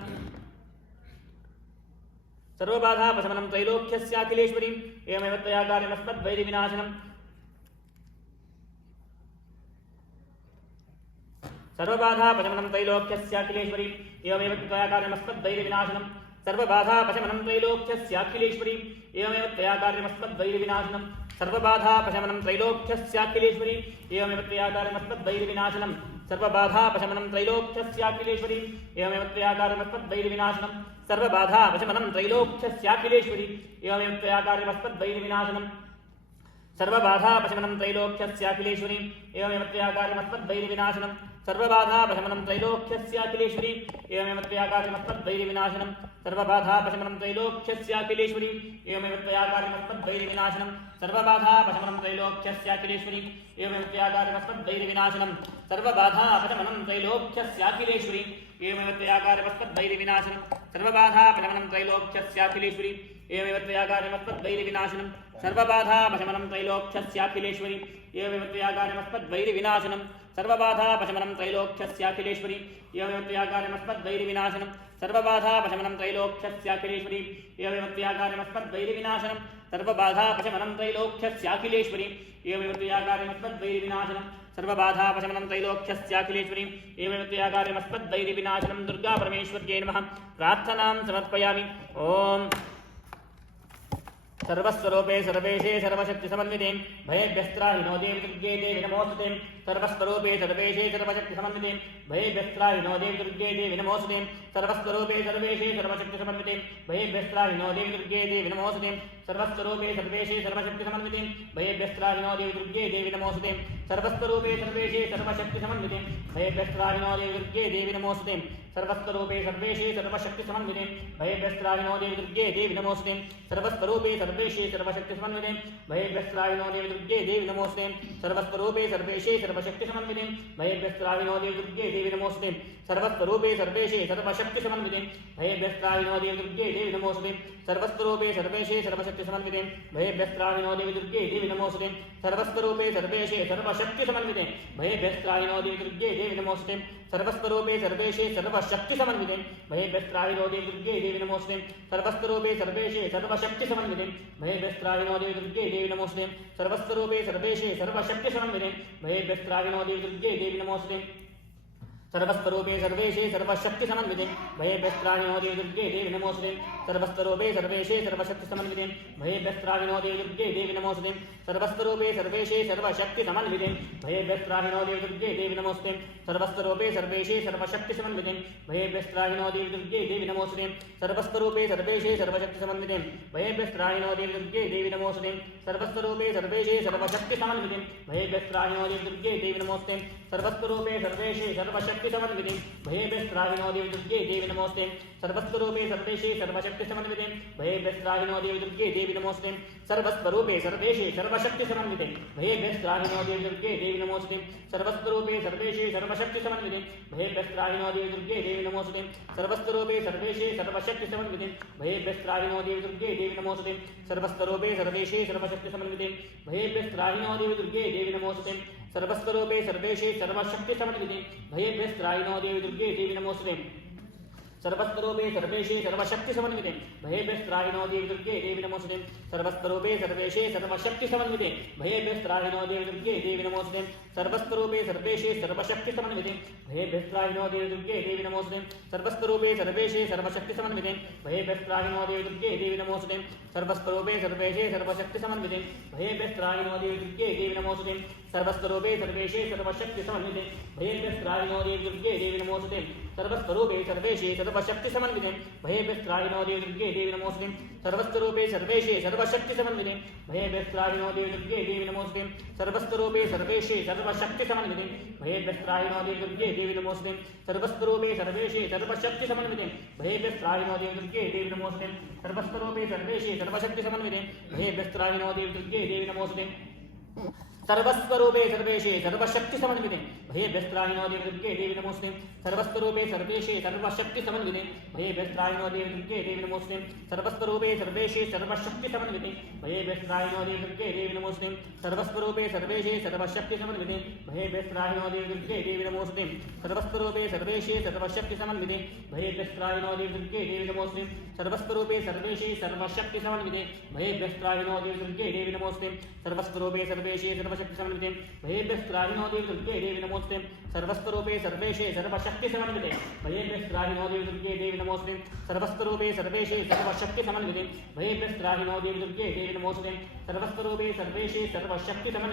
सर्वबाधापशमनं त्रैलोक्यस्याखिलेश्वरी एवमेव त्वया कार्यमस्मद्वैरिविनाशनं सर्वबाधापशमनं त्रैलोक्यस्याखिलेश्वरी एवमेव त्वया कार्यमस्मद्वैरिविनाशनं सर्वबाधापशमनं त्रैलोक्यस्याखिलेश्वरी एवमेव त्वया कार्यमस्मद्वैरिविनाशनं सर्वबाधापशमनं त्रैलोक्यस्याखिलेश्वरी एवमेव त्वया कार्यमस्मद्वैरिविनाशनं सर्वबाधापशमनं त्रैलोक्यस्याखिलेश्वरी एवमेव त्वया कार्यमस्मद्वैरिविनाशनं सर्वबाधापशमनं त्रैलोक्यस्याखिलेश्वरी एवमेव त्वया कार्यमस्मद्वैरिविनाशनं सर्वबाधापशमनं त्रैलोक्यस्याखिलेश्वरी एवमेव त्वया कार्यमस्मद्वैरिविनाशनं सर्वबाधापशमनं त्रैलोक्यस्याखिलेश्वरी एवमेव त्वया कार्यमस्मद्वैरिविनाशनं सर्वबाधापशमनं त्रैलोक्यस्याखिलेश्वरी एवमेव त्वया कार्यमस्मद्वैरिविनाशनं सर्वबाधापशमनं त्रैलोक्यस्याखिलेश्वरी एवमेव त्वया कार्यमस्मद्वैरिविनाशनं सर्वबाधापशमनं त्रैलोक्यस्याखिलेश्वरी एवमेव त्वया कार्यमस्मद्वैरिविनाशनं सर्वबाधापशमनं त्रैलोक्यस्याखिलेश्वरी एवमेव त्वया कार्यमस्मद्वैरिविनाशनं सर्वबाधापशमनं त्रैलोक्यस्याखिलेश्वरी एवमेव त्वया कार्यमस्मद्वैरिविनाशनं सर्वबाधापशमनं त्रैलोक्यस्याखिलेश्वरी एवमेव त्वया कार्यमस्मद्वैरिविनाशनं सर्वबाधापशमनं त्रैलोक्यस्याखिलेश्वरी एवमेव त्वया कार्यमस्मद्वैरिविनाशनं सर्वबाधापशमनं त्रैलोक्यस्याखिलेश्वरी एवमेव त्वया कार्यमस्मद्वैरिविनाशनं सर्वबाधापशमनं त्रैलोक्यस्याखिलेश्वरी एवमेव त्वया कार्यमस्मद्वैरिविनाशनं दुर्गा परमेश्वर्यै नमः प्रार्थनां समर्पयामि ओम सर्वस्वरूपे सर्वेशे सर्वशक्तिसमन्विते भयेभ्यस्त्राहिनो देवि दुर्गे देवि नमोस्तुते सर्वस्वरूपे सर्वेशे सर्वशक्तिसमन्विते भयेभ्यस्त्राहिनो देवि दुर्गे देवि नमोस्तुते सर्वस्वरूपे सर्वेशे सर्वशक्तिसमन्विते भयेभ्यस्त्राहिनो देवि दुर्गे देवि नमोस्तुते सर्वस्वरूपे सर्वेशे सर्वशक्तिसमन्विते भयेभ्यस्त्राहिनो देवि दुर्गे देवि नमोस्तुते सर्वस्वरूपे सर्वेशे सर्वशक्तिसमन्विते भयेभ्यस्त्राहिनो देवि दुर्गे देवि नमोस्तुते सर्वस्वरूपे सर्वेशे सर्वशक्तिसमन्विते भयेभ्यस्त्राहिनो देवि दुर्गे देवि नमोस्तुते सर्वस्वरूपे सर्वेशे सर्वशक्तिसमन्विते भयेभ्यस्त्राहिनो देवि दुर्गे देवि नमोस्तुते सर्वस्वरूपे सर्वेशे सर्वशक्तिसमन्विते भयेभ्यस्त्राहिनो देवि दुर्गे देवि नमोस्तुते सर्वस्वरूपे सर्वेशे सर्वशक्तिसमन्विते भयेभ्यस्त्राहिनो देवि दुर्गे देवि नमोस्तुते सर्वस्वरूपे सर्वेशे सर्वशक्तिसमन्विते भयेभ्यस्त्राहिनो देवि दुर्गे देवि नमोस्तुते सर्वस्वरूपे सर्वेशे सर्वशक्तिसमन्विते भयेभ्यस्त्राहिनो देवि दुर्गे देवि नमोस्तुते सर्वस्वरूपे सर्वेशे सर्वशक्तिसमन्विते भयेभ्यस्त्राहिनो देवि दुर्गे देवि नमोस्तुते सर्वस्वरूपे सर्वेशे सर्वशक्तिसमन्विते भयेभ्यस्त्राहिनो देवि दुर्गे देवि नमोस्तुते सर्वस्वरूपे सर्वेशे सर्वशक्तिसमन्विते भयेभ्यस्त्राहिनो देवि दुर्गे देवि नमोस्तुते सर्वस्वरूपे सर्वेशे सर्वशक्तिसमन्विते भयेभ्यस्त्राहिनो देवि दुर्गे देवि नमोस्तुते सर्वस्वरूपे सर्वेशे सर्वशक्तिसमन्विते भयेभ्यस्त्राहिनो देवि दुर्गे देवि नमोस्तुते सर्वस्वरूपे सर्वेशे सर्वशक्तिसमन्विते भयेभ्यस्त्राहिनो देवि दुर्गे देवि नमोस्तुते सर्वस्वरूपे सर्वेशे सर्वशक्तिसमन्विते भयेभ्यस्त्राहिनो देवि दुर्गे देवि नमोस्तुते सर्वस्वरूपे सर्वेशे सर्वशक्तिसमन्विते भयेभ्यस्त्राहिनो देवि दुर्गे देवि नमोस्तुते सर्वस्वरूपे सर्वेशे सर्वशक्तिसमन्विते भयेभ्यस्त्राहिनो देवि दुर्गे देवि नमोस्तुते सर्वस्वरूपे सर्वेशे सर्वशक्तिसमन्विते भयेभ्यस्त्राहिनो देवि दुर्गे देवि नमोस्तुते सर्वस्वरूपे सर्वेशे सर्वशक्तिसमन्विते भयेभ्यस्त्राहिनो देवि दुर्गे देवि नमोस्तुते सर्वस्वरूपे सर्वेशे सर्वशक्तिसमन्विते भयेभ्यस्त्राहिनो देवि दुर्गे देवि नमोस्तुते सर्वस्वरूपे सर्वेशे सर्वशक्तिसमन्विते भयेभ्यस्त्राहिनो देवि दुर्गे देवि नमोस्तुते सर्वस्वरूपे सर्वेशे सर्वशक्तिसमन्विते भयेभ्यस्त्राहिनो देवि दुर्गे देवि नमोस्तुते सर्वस्वरूपे सर्वेशे सर्वशक्तिसमन्विते भयेभ्यस्त्राहिनो देवि दुर्गे देवि नमोस्तुते सर्वस्वरूपे सर्वेशे सर्वशक्तिसमन्विते भयेभ्यस्त्राहिनो देवि दुर्गे देवि नमोस्तुते सर्वस्वरूपे सर्वेशे सर्वशक्तिसमन्विते भयेभ्यस्त्राहिनो देवि दुर्गे देवि नमोस्तुते सर्वस्वरूपे सर्वेशे सर्वशक्तिसमन्विते भयेभ्यस्त्राहिनो देवि दुर्गे देवि नमोस्तुते सर्वस्वरूपे सर्वेशे सर्वशक्तिसमन्विते भयेभ्यस्त्राहिनो देवि दुर्गे देवि नमोस्तुते सर्वस्वरूपे सर्वेशे सर्वशक्तिसमन्विते भयेभ्यस्त्राहिनो देवि दुर्गे देवि नमोस्तुते सर्वस्वरूपे सर्वेशे सर्वशक्तिसमन्विते भयेभ्यस्त्राहिनो देवी दुर्गे देवी नमोस्तुते सर्वस्वरूपे सर्वेशे सर्वशक्तिसमन्विते भयेभ्यस्त्राहिनो देवी दुर्गे देवी नमोस्तुते सर्वस्वरूपे सर्वेशे सर्वशक्तिसमन्विते भयेभ्यस्त्राहिनो देवी दुर्गे देवी नमोस्तुते सर्वस्वरूपे सर्वेशे सर्वशक्तिसमन्विते भयेभ्यस्त्राहिनो देवी दुर्गे देवी नमोस्तुते सर्वस्वरूपे सर्वेशे सर्वशक्तिसमन्विते भयेभ्यस्त्राहिनो देवी दुर्गे देवी नमोस्तुते सर्वस्वरूपे सर्वेशे सर्वशक्तिसमन्विते भयेभ्यस्त्राहिनो देवी दुर्गे देवी नमोस्तुते सर्वस्वरूपे सर्वेशे सर्वशक्तिसमन्विते भयेभ्यस्त्राहिनो देवी दुर्गे देवी नमोस्तुते सर्वस्वरूपे सर्वेशे सर्वशक्तिसमन्विते भयेभ्यस्त्राहिनो देवी दुर्गे देवी नमोस्तुते सर्वस्वरूपे सर्वेशे सर्वशक्तिसमन्विते भयेभ्यस्त्राहिनो देवी दुर्गे देवी नमोस्तुते सर्वस्वरूपे सर्वेशे सर्वशक्तिसमन्विते भयेभ्यस्त्राहिनो देवी दुर्गे देवी नमोस्तुते सर्वस्वरूपे सर्वेशे सर्वशक्तिसमन्विते भयेभ्यस्त्राहिनो देवी दुर्गे देवी नमोस्तुते सर्वस्वरूपे सर्वेशे सर्वशक्तिसमन्विते भयेभ्यस्त्राहिनो देवी दुर्गे देवी नमोस्तुते सर्वस्वरूपे सर्वेशे सर्वशक्तिसमन्विते भयेभ्यस्त्राहिनो देवी दुर्गे देवी नमोस्तुते सर्वस्वरूपे सर्वेशे सर्वशक्तिसमन्विते भयेभ्यस्त्राहिनो देवी दुर्गे देवी नमोस्तुते सर्वस्वरूपे सर्वेशे सर्वशक्तिसमन्विते भयेभ्यस्त्राहिनो देवी दुर्गे देवी नमोस्तुते सर्वस्वरूपे सर्वेशे सर्वशक्तिसमन्विते भयेभ्यस्त्राहिनो देवी दुर्गे देवी नमोस्तुते सर्वस्वरूपे सर्वेशे सर्वशक्तिसमन्विते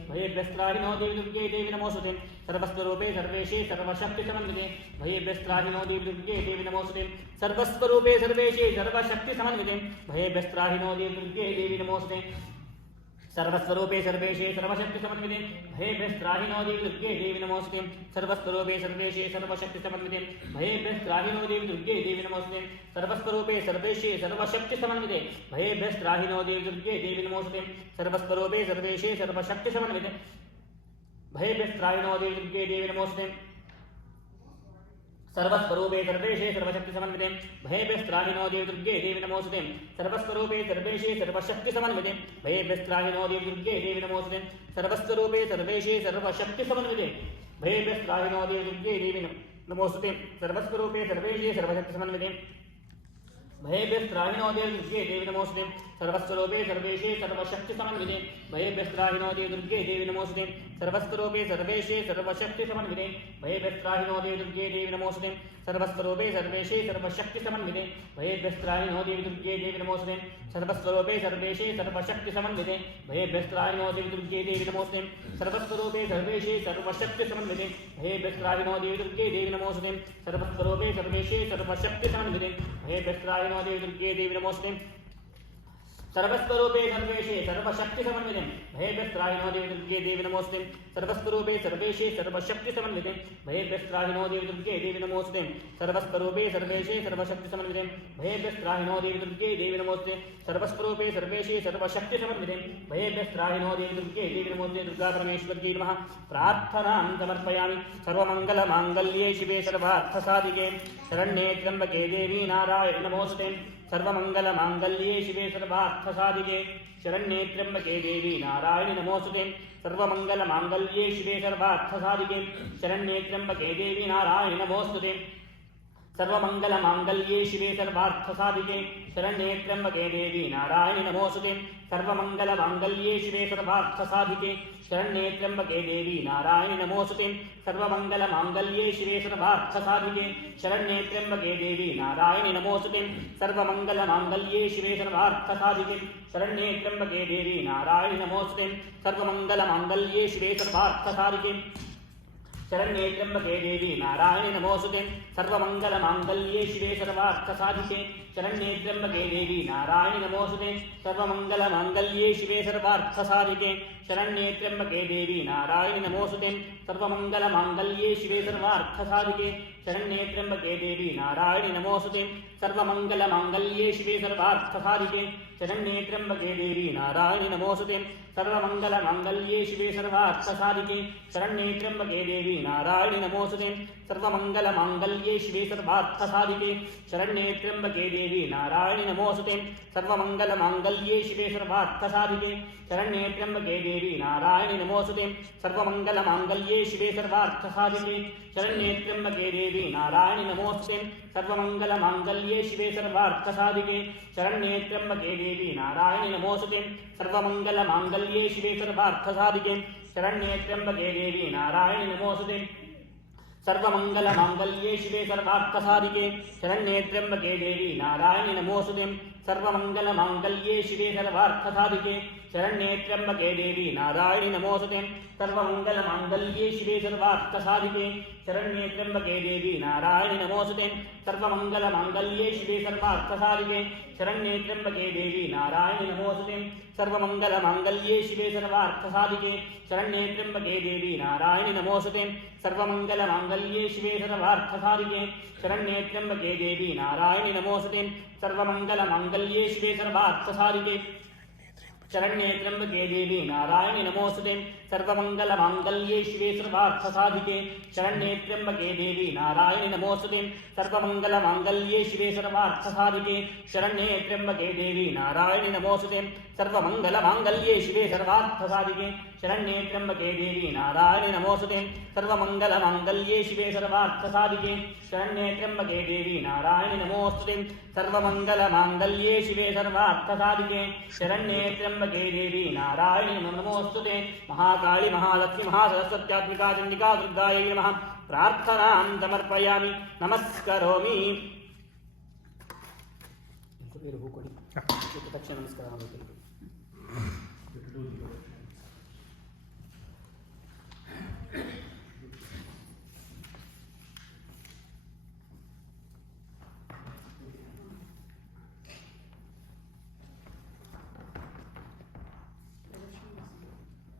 भयेभ्यस्त्राहिनो देवी दुर्गे देवी नमोस्तुते सर्वस्वरूपे सर्वेशे सर्वशक्तिसमन्विते भयेभ्यस्त्राहिनो देवी दुर्गे देवी नमोस्तुते सर्वस्वरूपे सर्वेशे सर्वशक्तिसमन्विते भयेभ्यस्त्राहिनो देवी दुर्गे देवी नमोस्तुते सर्वस्वरूपे सर्वेशे सर्वशक्तिसमन्विते भयेभ्यस्त्राहिनो देवी दुर्गे देवी नमोस्तुते सर्वस्वरूपे सर्वेशे सर्वशक्तिसमन्विते भयेभ्यस्त्राहिनो देवी दुर्गे देवी नमोस्तुते सर्वस्वरूपे सर्वेशे सर्वशक्तिसमन्विते भयेभ्यस्त्राहिनो देवी दुर्गे देवी नमोस्तुते सर्वस्वरूपे सर्वेशे सर्वशक्तिसमन्विते भयेभ्यस्त्राहिनो देवी दुर्गे देवी नमोस्तुते सर्वस्वरूपे सर्वेशे सर्वशक्तिसमन्विते भयेभ्यस्त्राहिनो देवी दुर्गे देवी नमोस्तुते सर्वस्वरूपे सर्वेशे सर्वशक्तिसमन्विते भयेभ्यस्त्राहिनो देवी दुर्गे देवी नमोस्तुते सर्वस्वरूपे सर्वेशे सर्वशक्तिसमन्विते भयेभ्यस्त्राहिनो देवी दुर्गे देवी नमोस्तुते सर्वस्वरूपे सर्वेशे सर्वशक्तिसमन्विते भयेभ्यस्त्राहिनो देवी दुर्गे देवी नमोस्तुते सर्वस्वरूपे सर्वेशे सर्वशक्तिसमन्विते भयेभ्यस्त्राहिनो देवी दुर्गे देवी नमोस्तुते सर्वस्वरूपे सर्वेशे सर्वशक्तिसमन्विते भयेभ्यस्त्राहिनो देवी दुर्गे देवी नमोस्तुते सर्वस्वरूपे सर्वेशे सर्वशक्तिसमन्विते भयेभ्यस्त्राहिनो देवी दुर्गे देवी नमोस्तुते सर्वस्वरूपे सर्वेशे सर्वशक्तिसमन्विते भयेभ्यस्त्राहिनो देवी दुर्गे देवी नमोस्तुते सर्वस्वरूपे सर्वेशे सर्वशक्तिसमन्विते भयेभ्यस्त्राहिनो देवी दुर्गे देवी नमोस्तुते सर्वस्वरूपे सर्वेशे सर्वशक्तिसमन्विते भयेभ्यस्त्राहिनो देवी दुर्गे देवी नमोस्तुते सर्वस्वरूपे सर्वेशे सर्वशक्तिसमन्विते भयेभ्यस्त्राहिनो देवी दुर्गे देवी नमोस्तुते सर्वस्वरूपे सर्वेशे सर्वशक्तिसमन्विते भयेभ्यस्त्राहिनो देवी दुर्गे देवी नमोस्तुते सर्वस्वरूपे सर्वेशे सर्वशक्तिसमन्विते भयेभ्यस्त्राहिनो देवी दुर्गे देवी नमोस्तुते सर्वस्वरूपे सर्वेशे सर्वशक्तिसमन्विते भयेभ्यस्त्राहिनो देवी दुर्गे देवी नमोस्तुते दुर्गा परमेश्वर्यै नमः प्रार्थनां समर्पयामि सर्वमङ्गलमाङ्गल्ये शिवे सर्वार्थसाधिके शरण्ये त्र्यम्बके देवी नारायणि नमोस्तुते सर्वमङ्गलमाङ्गल्ये शिवे सर्वार्थसाधिके शरण्ये त्र्यम्बके देवी नारायणि नमोस्तुते सर्वमङ्गलमाङ्गल्ये शिवे सर्वार्थसाधिके शरण्ये त्र्यम्बके देवी नारायणि नमोस्तुते सर्वमङ्गलमाङ्गल्ये शिवे सर्वार्थसाधिके शरण्ये त्र्यम्बके देवी नारायणि नमोस्तुते सर्वमङ्गलमाङ्गल्ये शिवे सर्वार्थसाधिके शरण्ये त्र्यम्बके देवी नारायणि नमोस्तुते सर्वमङ्गलमाङ्गल्ये शिवे सर्वार्थसाधिके शरण्ये त्र्यम्बके देवी नारायणि नमोस्तुते सर्वमङ्गलमाङ्गल्ये शिवे सर्वार्थसाधिके शरण्ये त्र्यम्बके देवी नारायणि नमोस्तुते सर्वमङ्गलमाङ्गल्ये शिवे सर्वार्थसाधिके शरण्ये त्र्यम्बके देवी नारायणि नमोस्तुते सर्वमङ्गलमाङ्गल्ये शिवे सर्वार्थसाधिके शरण्ये त्र्यम्बके देवी नारायणि नमोस्तुते सर्वमङ्गलमाङ्गल्ये शिवे सर्वार्थसाधिके शरण्ये त्र्यम्बके देवी नारायणि नमोस्तुते सर्वमङ्गलमाङ्गल्ये शिवे सर्वार्थसाधिके शरण्ये त्र्यम्बके देवी नारायणि नमोस्तुते सर्वमङ्गलमाङ्गल्ये शिवे सर्वार्थसाधिके शरण्ये त्र्यम्बके देवी नारायणि नमोस्तुते सर्वमङ्गलमाङ्गल्ये शिवे सर्वार्थसाधिके शरण्ये त्र्यम्बके देवी नारायणि नमोस्तुते सर्वमङ्गलमाङ्गल्ये शिवे सर्वार्थसाधिके शरण्ये त्र्यम्बके देवी नारायणि नमोस्तुते सर्वमङ्गलमाङ्गल्ये शिवे सर्वार्थसाधिके शरण्ये त्र्यम्बके देवी नारायणि नमोस्तुते सर्वमङ्गलमाङ्गल्ये शिवे सर्वार्थसाधिके शरण्ये त्र्यम्बके देवी नारायणि नमोस्तुते सर्वमङ्गलमाङ्गल्ये शिवे सर्वार्थसाधिके शरण्ये त्र्यम्बके देवी नारायणि नमोस्तुते सर्वमङ्गलमाङ्गल्ये शिवे सर्वार्थसाधिके शरण्ये त्र्यम्बके देवी नारायणि नमोस्तुते सर्वमङ्गलमाङ्गल्ये शिवे सर्वार्थसाधिके शरण्ये त्र्यम्बके देवी नारायणि नमोस्तुते सर्वमङ्गलमाङ्गल्ये शिवे सर्वार्थसाधिके शरण्ये त्र्यम्बके देवी नारायणि नमोऽस्तुते सर्वमङ्गलमाङ्गल्ये शिवे सर्वार्थसाधिके शरण्ये त्र्यम्बके देवी नारायणि नमोऽस्तुते सर्वमङ्गलमाङ्गल्ये शिवे सर्वार्थसाधिके शरण्ये त्र्यम्बके देवी नारायणि नमोऽस्तुते सर्वमङ्गलमाङ्गल्ये शिवे सर्वार्थसाधिके शरण्ये त्र्यम्बके देवी नारायणि नमोऽस्तुते सर्वमङ्गलमाङ्गल्ये शिवे सर्वार्थसाधिके शरण्ये त्र्यम्बके देवी नारायणि नमोऽस्तुते सर्वमङ्गलमाङ्गल्ये शिवे सर्वार्थसाधिके शरण्ये त्र्यम्बके देवी नारायणि नमोऽस्तुते सर्वमङ्गलमाङ्गल्ये शिवे सर्वार्थसाधिके शरण्ये त्र्यम्बके देवी नारायणि नमोऽस्तुते सर्वमङ्गलमाङ्गल्ये शिवे सर्वार्थसाधिके शरण्ये त्र्यम्बके देवी नारायणि नमोऽस्तुते सर्वमङ्गलमाङ्गल्ये शिवे सर्वार्थसाधिके शरण्ये त्र्यम्बके देवी नारायणि नमोऽस्तुते सर्वमङ्गलमाङ्गल्ये शिवे सर्वार्थसाधिके शरण्ये त्र्यम्बके देवी नारायणि नमोऽस्तुते सर्वमङ्गलमाङ्गल्ये शिवे सर्वार्थसाधिके शरण्ये त्र्यम्बके देवी नारायणि नमोऽस्तुते महाकाली महालक्ष्मी महासरस्वत्यात्मिका चण्डिका दुर्गायै नमः प्रार्थनां समर्पयामि नमस्करोमि तक्षण नमस्कार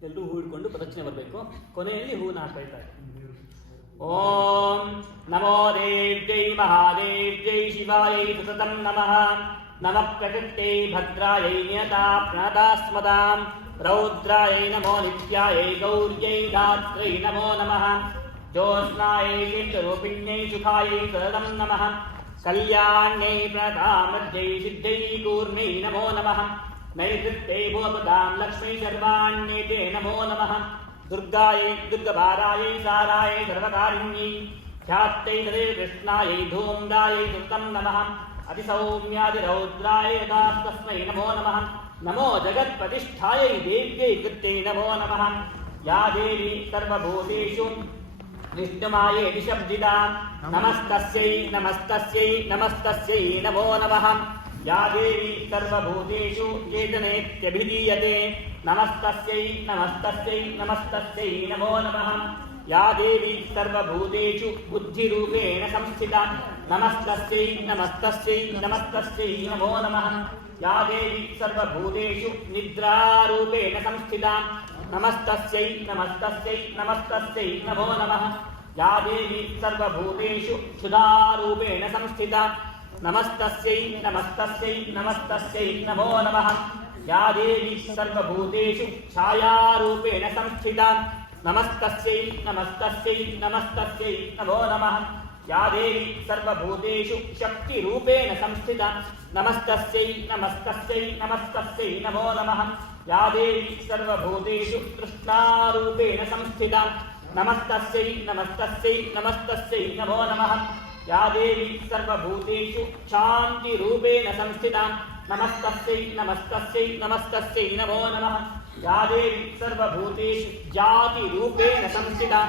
ಎಲ್ಲರೂ ಹೂ ಹಿಡ್ಕೊಂಡು ಪ್ರದಕ್ಷಿಣೆ ಬರಬೇಕು. ಕೊನೆಯಲ್ಲಿ ಹೂವನ್ನು ಹಾಕ್ತಾ ಓಂ ನಮೋ ದೇವ್ಯೈ ಮಹಾದೇವ್ಯೈ ಶಿವಾಯೈ ಸತತಂ ನಮಃ ನಮಃ ಪ್ರಕೃತ್ಯೈ ಭದ್ರಾಯೈ ನಿಯತಾ ಪ್ರಣತಾಸ್ಮದಾಂ ರೌದ್ರಾಯೈ ನಮೋ ನಿತ್ಯಾಯೈ ಗೌರ್ಯೈ ಧಾತ್ರ್ಯೈ ನಮೋ ನಮಃ ಜ್ಯೋತ್ಸ್ನಾಯೈ ಚೈತ್ರರೂಪಿಣ್ಯೈ ಸುಖಾಯೈ ಸತತಂ ನಮಃ ಕಲ್ಯಾಣ್ಯೈ ಪ್ರಣತಾಮಧ್ಯೈ ಸಿದ್ಧೈ ಕೂರ್ಮೈ ನಮೋ ನಮಃ नैऋत्यै भूपदां लक्ष्मी शर्वाण्येते नमो नमः दुर्गायै दुर्गभारायै सारायै सर्वकारिण्यै ख्यात्यै तदेव कृष्णायै धूम्रायै सुतं नमः अतिसौम्यादिरौद्रायै तस्मै नमो नमः नमो जगत्प्रतिष्ठायै देव्यै कृत्यै नमो नमः या देवी सर्वभूतेषु विष्णुमायेति शब्दिता नमस्तस्यै नमस्तस्यै नमस्तस्यै नमो नमः या देवी सर्वभूतेषु चेतनेत्यभिधीयते नमस्तस्यै नमस्तस्यै नमस्तस्यै नमो नमः या देवी सर्वभूतेषु बुद्धिरूपेण संस्थिता नमस्तस्यै नमस्तस्यै नमस्तस्यै नमो नमः या देवी सर्वभूतेषु निद्रारूपेण संस्थिता नमस्तस्यै नमस्तस्यै नमस्तस्यै नमो नमः या देवी सर्वभूतेषु क्षुधारूपेण संस्थिता नमस्तस्यै नमस्तस्यै नमस्तस्यै नमो नमः या देवी सर्वभूतेषु छायारूपेण संस्थिता नमस्तस्यै नमस्तस्यै नमस्तस्यै नमो नमः या देवी सर्वभूतेषु शक्तिरूपेण संस्थिता नमस्तस्यै नमस्तस्यै नमस्तस्यै नमो नमः या देवी सर्वभूतेषु तृष्णारूपेण संस्थिता नमस्तस्यै नमस्तस्यै नमस्तस्यै नमो नमः या देवी सर्वभूतेषु शान्तिरूपेण संस्थिता नमस्तस्यै नमस्तस्यै नमस्तस्यै नमो नमः या देवी सर्वभूतेषु जातिरूपेण संस्थिता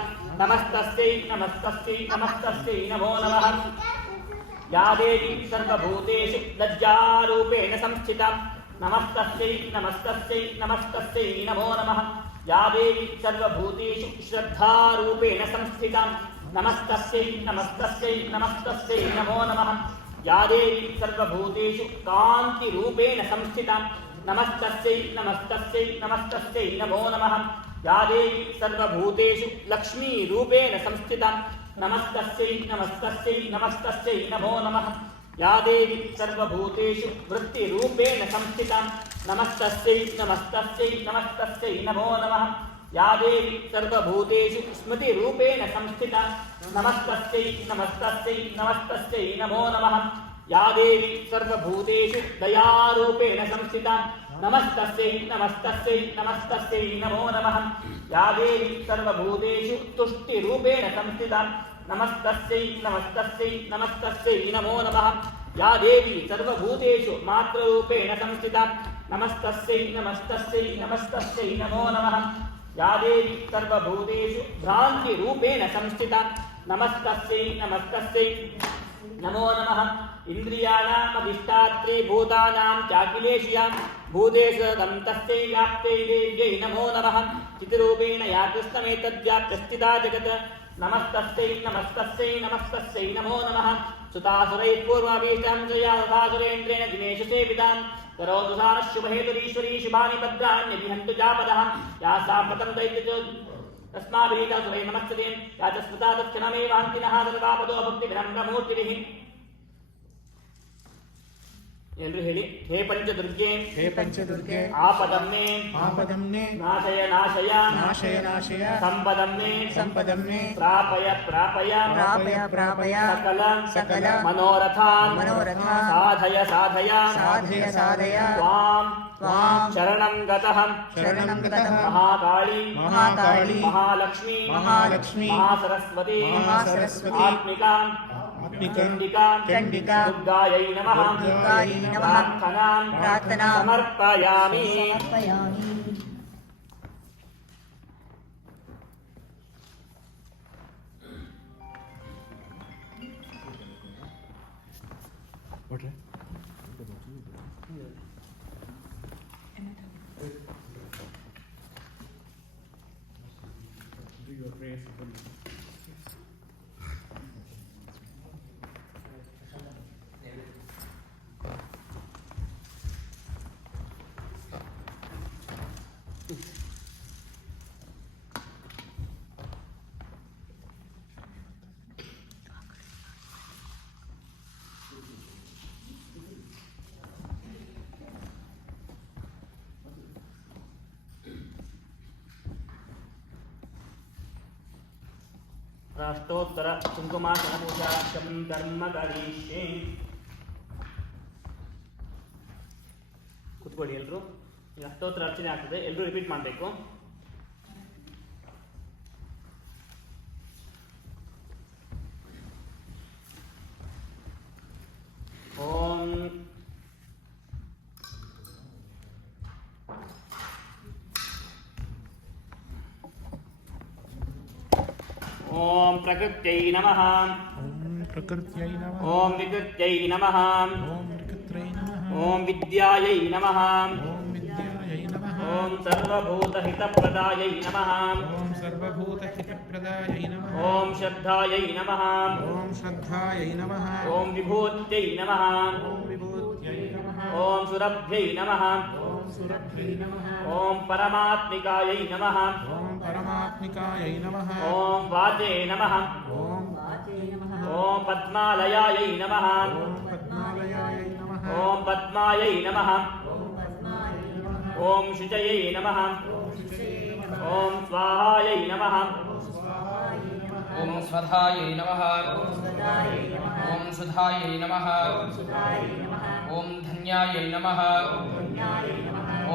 नमस्तस्यै नमस्तस्यै नमस्तस्यै नमो नमः या देवी सर्वभूतेषु लज्जारूपेण संस्थिता नमस्तस्यै नमस्तस्यै नमस्तस्यै नमो नमः या देवी सर्वभूतेषु श्रद्धारूपेण संस्थिता नमस्तस्यै नमस्तस्यै नमस्तस्यै नमो नमः या देवी सर्वभूतेषु कान्तिरूपेण संस्थिता नमस्तस्यै नमस्तस्यै नमस्तस्यै नमो नमः या देवी सर्वभूतेषु लक्ष्मीरूपेण संस्थिता नमस्तस्यै नमस्तस्यै नमस्तस्यै नमो नमः या देवी सर्वभूतेषु वृत्तिरूपेण संस्थिता नमस्तस्यै नमस्तस्यै नमस्तस्यै नमो नमः या देवी सर्वभूतेषु स्मृतिरूपेण संस्थिता नमस्तस्यै नमस्तस्यै नमस्तस्यै नमो नमः या देवी सर्वभूतेषु दयारूपेण संस्थिता नमस्तस्यै नमस्तस्यै नमस्तस्यै नमो नमः या देवी सर्वभूतेषु तुष्टिरूपेण संस्थिता नमस्तस्यै नमस्तस्यै नमस्तस्यै नमो नमः या देवी सर्वभूतेषु मातृरूपेण संस्थिता नमस्तस्यै नमस्तस्यै नमस्तस्यै नमो नमः या देवी सर्वभूतेषु भ्रान्तिरूपेण संस्थिता नमस्तस्यै नमस्तस्यै नमो नमः इंद्रियाणाम् अधिष्ठात्री भूतानां चाखिलेशियां भूतेषु तं तस्यै व्याप्त्यै देव्यै नमो नमः चितिरूपेण या कृष्णमेतद्व्याप्यस्थिता जगत् नमस्तस्यै नमस्तस्यै नमस्तस्यै नमो नमः सुतासुरैः पूर्वाभीष्टं च या तथासुरेन्द्रेण दिनेश सेवितां करोतु सा नः शुभहेतुरीश्वरी शुभानि भद्राण्यभिहन्तु जापदः या सा पतं दैत्य तस्माभिरीतासुरै नमस्ते या च स्मृता तत्क्षणमेव हन्ति नः सर्वापदो भक्तिविनम्रमूर्तिभिः एल्रू ಹೇಳಿ ಹೇ ಪಂಚದುರ್ಗೆ हे पञ्चदुर्गे आपदम्मे आपदम्ने नाशय नाशय नाशय नाशय संपदम्मे सम्पदम्ने प्रापय प्रापय प्रापय प्रापय सकल सकल मनोरथान् मनोरथान् साधय साधय साधय साधय त्वां त्वां शरणं गतः शरणं गतः महाकाली महाकाली महालक्ष्मी महालक्ष्मी महासरस्वती महासरस्वती आत्मिका चण्डिका चण्डिका दुर्गायै नमः दुर्गायै नमः प्रार्थनां समर्पयामि समर्पयामि राष्ट्रोत्तर कुंकुमासन पूजाक्षम धर्म करिष्ये ಕೂತ್ಕೊಳ್ಳಿ ಎಲ್ಲರೂ ಈಗ ಅಷ್ಟೋತ್ತರ ಅರ್ಚನೆ ಆಗ್ತದೆ ಎಲ್ಲರೂ ರಿಪೀಟ್ ಮಾಡಬೇಕು ಓಂ ओम प्रकृत्यै नमः ॐ प्रकृत्यै नमः ओम विकृत्यै नमः ॐ विकृत्यै नमः ओम विद्यायै नमः ॐ विद्यायै नमः ओम सर्वभूतहितप्रदायै नमः ॐ सर्वभूतहितप्रदायै नमः ओम श्रद्धायै नमः ॐ श्रद्धायै नमः ओम विभूत्यै नमः ॐ विभूत्यै नमः ओम सुरभ्यै नमः ॐ सुरभ्यै नमः ओम परमात्मिकायै नमः ॐ परमात्मिकायै नमः ओम वाचे नमः ॐ ओम पद्मालयायै नमः ॐ पद्मालयायै नमः ओम पद्मायै नमः ओम शुचयै नमः ओम स्वाहायै नमः ओम स्वधायै नमः ओम सुधायै नमः ओम धन्यायै नमः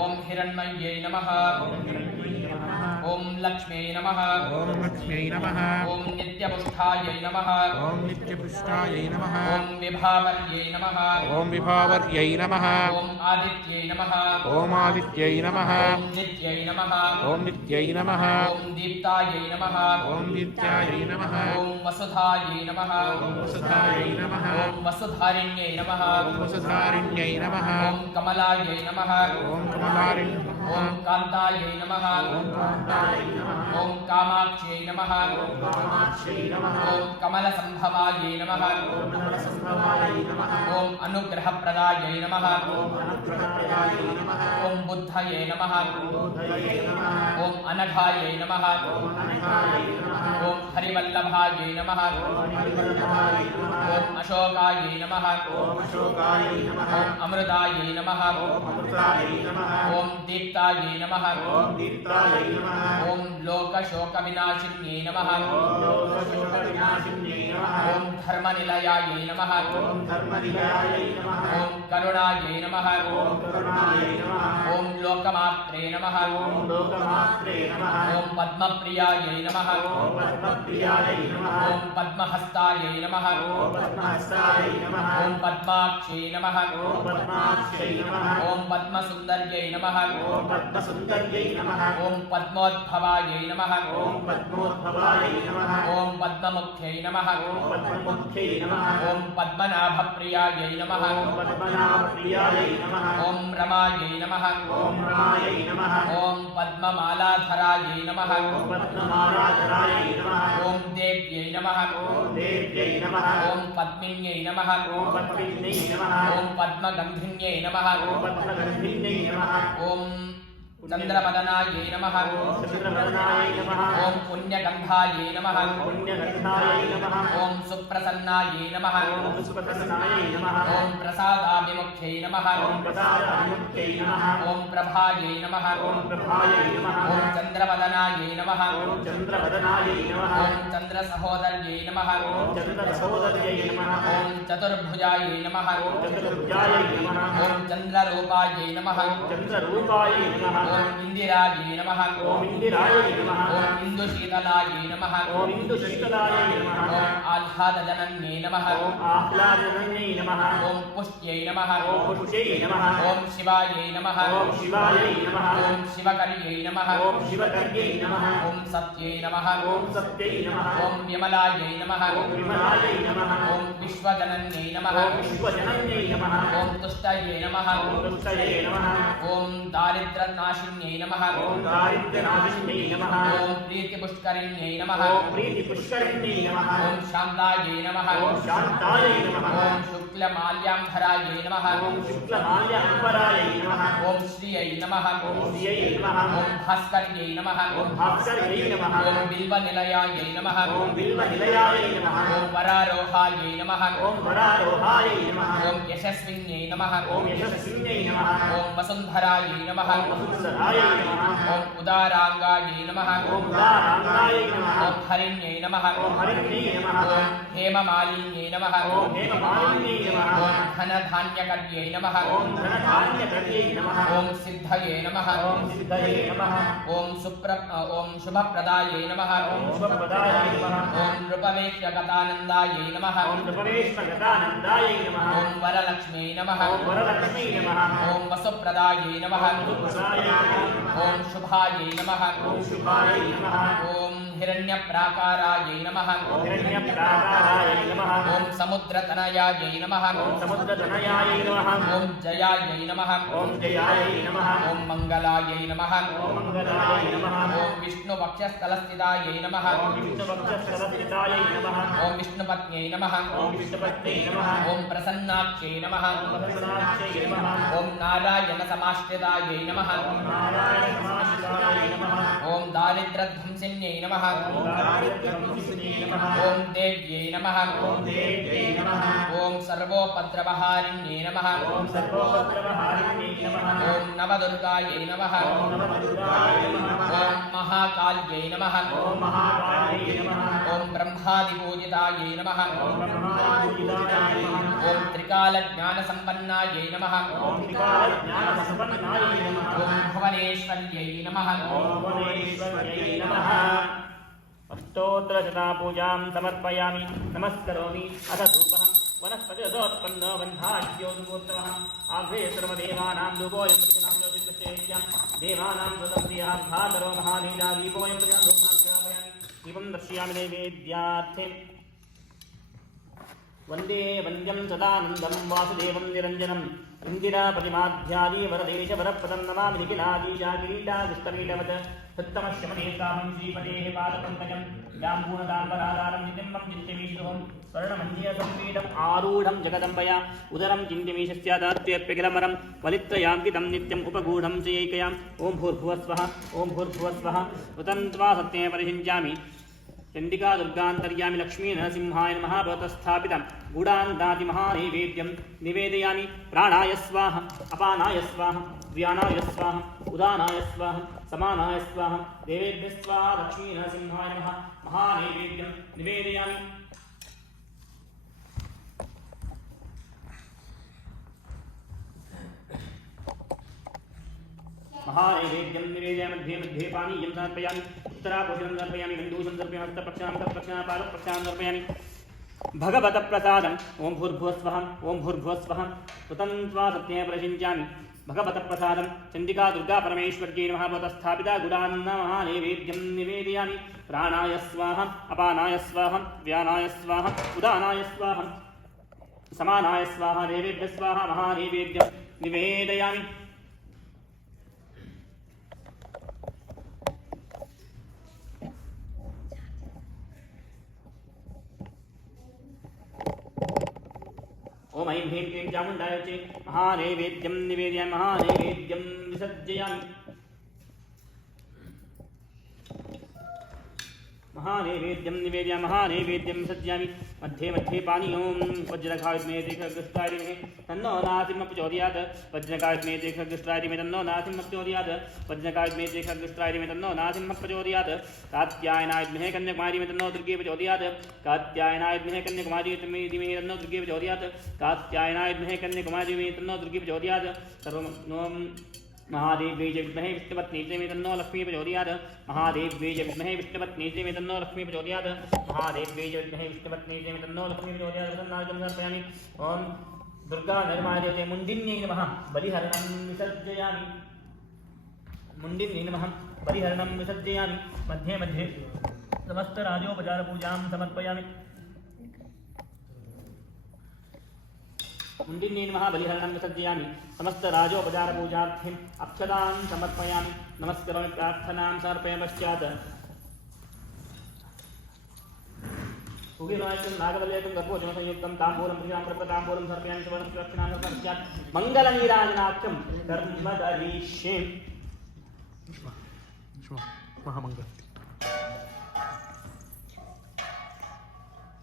ओम हिरण्मयै नमः ओम लक्ष्म्यै नमः ॐ लक्ष्म्यै नमः ओम नित्यपुष्टायै नमः ॐ नित्यपुष्टायै नमः ओम विभावर्यै नमः ॐ विभावर्यै नमः ओम आदित्यै नमः ॐ आदित्यै नमः ओम नित्यै नमः ॐ नित्यै नमः ओम दीप्तायै नमः ॐ दीप्त्यायै नमः ओम वसुधायै नमः ॐ वसुधायै नमः ओम वसुधारिण्यै नमः ॐ वसुधारिण्यै नमः ओम कमलायै नमः ॐ कमलारिण्यै नमः ओम कान्तायै नमः ॐ कान्तायै नमः ओम कामाक्ष्यै नमः ॐ कामाक्ष्यै नमः ओम कमलसम्भवायै नमः ॐ कमलसम्भवायै नमः ओम अनुग्रहप्रदायै नमः ॐ अनुग्रहप्रदायै नमः ओम बुद्धये नमः बुद्धये नमः ओम अनघायै नमः ॐ अनघायै नमः ओम हरिवल्लभायै नमः ॐ हरिवल्लभायै नमः ओम अशोकायै नमः ॐ अशोकायै नमः ओम अमृतायै नमः ॐ अमृतायै नमः ओम दीप्तायै नमः ॐ दीप्तायै नमः ओम लोकशोकविनाशिन्यै नमः ॐ लोकशोकविनाशिन्यै नमः ओम धर्मनिलयायै नमः ॐ धर्मनिलयायै नमः ओम करुणायै नमः ॐ करुणायै नमः ओम लोकमात्रे नमः ॐ लोकमात्रे नमः ओम पद्मप्रियायै नमः ॐ पद्मप्रियायै नमः ओम पद्महस्तायै नमः ॐ पद्महस्तायै नमः ओम पद्माक्षै नमः ॐ पद्माक्ष्यै नमः ओम पद्मसुन्दर्यै नमः ॐ पद्मसुन्दर्यै नमः ॐ पद्मोद्भवायै नमः ॐ पद्मोद्भवायै नमः ॐ पद्ममुख्यै नमः ॐ पद्ममुख्यै नमः ॐ पद्मनाभप्रियायै नमः ॐ पद्मनाभप्रियायै नमः ॐ रमायै नमः ॐ रमायै नमः ॐ पद्ममालाधरायै नमः ॐ पद्ममालाधरायै नमः ॐ देव्यै नमः ॐ देव्यै नमः ॐ पद्मिन्यै नमः ॐ पद्मिन्यै नमः ॐ पद्मगन्धिन्यै नमः ॐ पद्मगन्धिन्यै नमः ॐ चन्द्रवदनायै नमः ॐ चन्द्रवदनायै नमः ॐ पुण्यगन्धायै नमः ॐ पुण्यगन्धायै नमः ॐ सुप्रसन्नायै नमः ॐ सुप्रसन्नायै नमः ॐ प्रसादाभिमुख्यै नमः ॐ प्रसादाभिमुख्यै नमः ॐ प्रभायै नमः ॐ प्रभायै नमः ॐ चन्द्रवदनायै नमः ॐ चन्द्रवदनायै नमः ॐ चन्द्रसहोदर्यै नमः ॐ चन्द्रसहोदर्यै नमः ॐ चतुर्भुजायै नमः ॐ चतुर्भुजायै नमः ॐ चन्द्ररूपायै नमः चन्द्ररूपायै नमः ॐ इन्दिरायै नमः ॐ इन्दिरायै नमः ॐ इन्दुशीतलायै नमः ॐ इन्दुशीतलायै नमः ॐ आह्लादजनन्यै नमः ॐ आह्लादजनन्यै नमः ॐ पुष्ट्यै नमः ॐ पुष्यै नमः ॐ शिवायै नमः ॐ शिवायै नमः ॐ शिवकर्यै नमः ॐ शिवकर्यै नमः ॐ सत्यै नमः ॐ सत्यै नमः ॐ विमलायै नमः ॐ विमलायै नमः ॐ विश्वजनन्यै नमः ॐ विश्वजनन्यै नमः ॐ तुष्टये नमः ॐ तुष्टये नमः ॐ दारिद्र्यनाशिन्यै नमः ॐ दारिद्र्यनाशिन्यै नमः ॐ प्रीतिपुष्करिण्यै नमः ॐ प्रीतिपुष्करिण्यै नमः ॐ शान्तायै नमः ॐ शान्तायै नमः ॐ शुक्लमाल्याम्भरायै नमः ॐ शुक्लमाल्याम्बरायै नमः ॐ श्रियै नमः ॐ श्रियै नमः ॐ भास्कर्यै नमः ॐ भास्कर्यै नमः ॐ बिल्वनिलयायै नमः ॐ बिल्वनिलयायै नमः ॐ वरारोहायै नमः ॐ वरारोहायै नमः ॐ यशस्विन्यै नमः ॐ यशस्विन्यै नमः ॐ वसुन्धरायै नमः ॐ वसुन्धरायै नमः ॐ उदाराङ्गायै नमः ॐ उदाराङ्गायै नमः ॐ हरिण्यै नमः ॐ हरिण्यै नमः ॐ हेममालिन्यै नमः ॐ हेममालिन्यै नमः ॐ धनधान्यकर्यै नमः ॐ धनधान्यकर्यै नमः ॐ सिद्धये नमः ॐ सिद्धये नमः ॐ शुभप्रदायै नमः ॐ शुभप्रदायै नमः ॐ नृपवेश्यगतानन्दायै नमः ॐ नृपवेश्मगतानन्दायै नमः ॐ वरलक्ष्म्यै नमः ॐ वरलक्ष्म्यै नमः ॐ वसुप्रदायै नमः वसुप्रदायै नमः ॐ शुभायै नमः ॐ शुभायै नमः ॐ हिरण्यप्राकारायै नमः ॐ हिरण्यप्राकारायै नमः ॐ समुद्रतनयायै नमः ॐ समुद्रतनयायै नमः ॐ जयायै नमः ॐ जयायै नमः ॐ मङ्गलायै नमः ॐ मङ्गलायै नमः ॐ विष्णुवक्षस्थलस्थितायै नमः ॐ विष्णुवक्षस्थलस्थितायै नमः ॐ विष्णुपत्न्यै नमः ॐ विष्णुपत्न्यै नमः ॐ प्रसन्नाक्ष्यै नमः ॐ प्रसन्नाक्ष्यै नमः ॐ नारायणसमाश्रितायै नमः ॐ नारायणसमाश्रितायै नमः ॐ दारिद्र्यध्वंसिन्यै नमः ॐ दारिद्र्यध्वंसिन्यै नमः ॐ देव्यै नमः ॐ देव्यै नमः ॐ सर्वोपद्रवहारिण्यै नमः ॐ सर्वोपद्रवहारिण्यै नमः ॐ नवदुर्गायै नमः ॐ नवदुर्गायै नमः ॐ महाकाल्यै नमः ॐ महाकाल्यै नमः ॐ ब्रह्मादिपूजितायै नमः ॐ ब्रह्मादिपूजितायै नमः ॐ त्रिकालज्ञानसम्पन्नायै नमः ॐ त्रिकालज्ञानसम्पन्नायै नमः ॐ भुवनेश्वर्यै नमः ॐ भुवनेश्वर्यै नमः अष्टोत्तरशतापूजां समर्पयामि नमस्करोमि अथ धूपः वनस्पतिरसोत्पन्नो बन्धाद्योन्मूर्तवः आघ्रे सर्वदेवानां धूपोऽयं प्रतिनां ज्योतिर्गच्छेत्यां देवानां स्वतन्त्रियः भातरो महानीला दीपोऽयं प्रतिनां धूपनां स्थापयामि दीपं दर्शयामि नैवेद्यार्थे वन्दे वन्द्यं सदानन्दं वासुदेवं निरञ्जनम् इन्दिरापतिमाध्यादिवरदेशवरप्रदं नमामि निखिलादीशाकिरीटादिष्टपीठवत् सत्तमश्यमनेतामं श्रीपतेः पादपङ्कजं जाम्बूनदाम्बराधारं नितिम्बं चिन्त्यमीशुभं स्वर्णमञ्जीयसंपीठम् आरूढं जगदम्बया उदरं चिन्त्यमीशस्यादात्र्यप्यखिलमरं वलित्रयाङ्कितं नित्यम् उपगूढं श्रियैकयाम् ॐ भूर्भुवस्वः ॐ भूर्भुवस्वः उतन्त्वा सत्ये परिषिञ्चामि चण्डिका दुर्गान्तर्यामि लक्ष्मी नरसिंहाय नमः भवतस्थापितं गूढान्ताति महानैवेद्यं निवेदयामि प्राणाय स्वाहा अपानाय स्वाहा व्यानाय स्वाहा उदानाय स्वाहा समानाय स्वाहा देवेभ्यः स्वाहा लक्ष्मी नरसिंहाय नमः महानैवेद्यं निवेदयामि महानैवेद्यं निवेदयामि मध्ये मध्ये पानीयं समर्पयामि उत्तरापोषणं समर्पयामि गन्धूषं समर्पयामि हस्तप्रक्षालनं समर्पयामि भगवतप्रसादम् ॐ भूर्भुवस्वः ॐ भूर्भुवस्वः स्वतन्त्वा सत्ये प्रशिञ्चामि भगवतप्रसादं चण्डिका दुर्गा परमेश्वर्यै नमः भवतस्थापिता गुडान्न महानैवेद्यं निवेदयामि प्राणाय स्वाहा अपानाय स्वाहा व्यानाय स्वाहा उदानाय स्वाहा समानाय स्वाहा देवेभ्यः स्वाहा महानैवेद्यं निवेदयामि। ओम ऐं ह्रीं क्लीं चामुण्डाय च महानैवेद्यं निवेदयामि महानैवेद्यं विसर्जयामि महानैवेद्यं निवेदयामि महानैवेद्यं विसर्जयामि। मध्ये मध्ये पानीयं वज्रघायुमे खड्गस्त्रायुमे तन्नो नासिं प्रचोदयात् वज्रघायुमे खड्गस्त्रायुमे तन्नो नासिं प्रचोदयात् वज्रघायुमे खड्गस्त्रायुमे तन्नो नासिं प्रचोदयात् कात्यायनाय विद्महे कन्याकुमारीमे तन्नो दुर्गे प्रचोदयात् कात्यायनाय विद्महे कन्याकुमारीमे तन्नो दुर्गे प्रचोदयात् कात्यायनाय विद्महे कन्याकुमारीमे तन्नो दुर्गे प्रचोदयात् सर्वं महादेव्यै च विद्महे विष्णुपत्नी च मे तन्नो लक्ष्मी प्रचोदयात् महादेव्यै च विद्महे विष्णुपत्नी च मे तन्नो लक्ष्मी प्रचोदयात् महादेव्यै च विद्महे विष्णुपत्नी च मे तन्नो लक्ष्मी प्रचोदयात् प्रसन्नार्घ्यं समर्पयामि। ओम दुर्गा निर्माल्यते मुण्डिन्यै नमः बलिहरणं विसर्जयामि मुण्डिन्यै नमः बलिहरणं विसर्जयामि। मध्ये मध्ये समस्तराजोपचारपूजां समर्पयामि मुण्डिन्यै नमः बलिहरणं विसर्जयामि समस्त राजोपचारपूजार्थम् अक्षतां समर्पयामि नमस्करोमि प्रार्थनां समर्पयामि। पश्चात् उगिरायकं नागवल्यकं गर्भोजनसंयुक्तं ताम्बूलं प्रियां प्रपताम्बूलं समर्पयामि सुवर्णस्वक्षणां पश्चात् मङ्गलनीराजनाख्यं कर्म करिष्ये महामङ्गल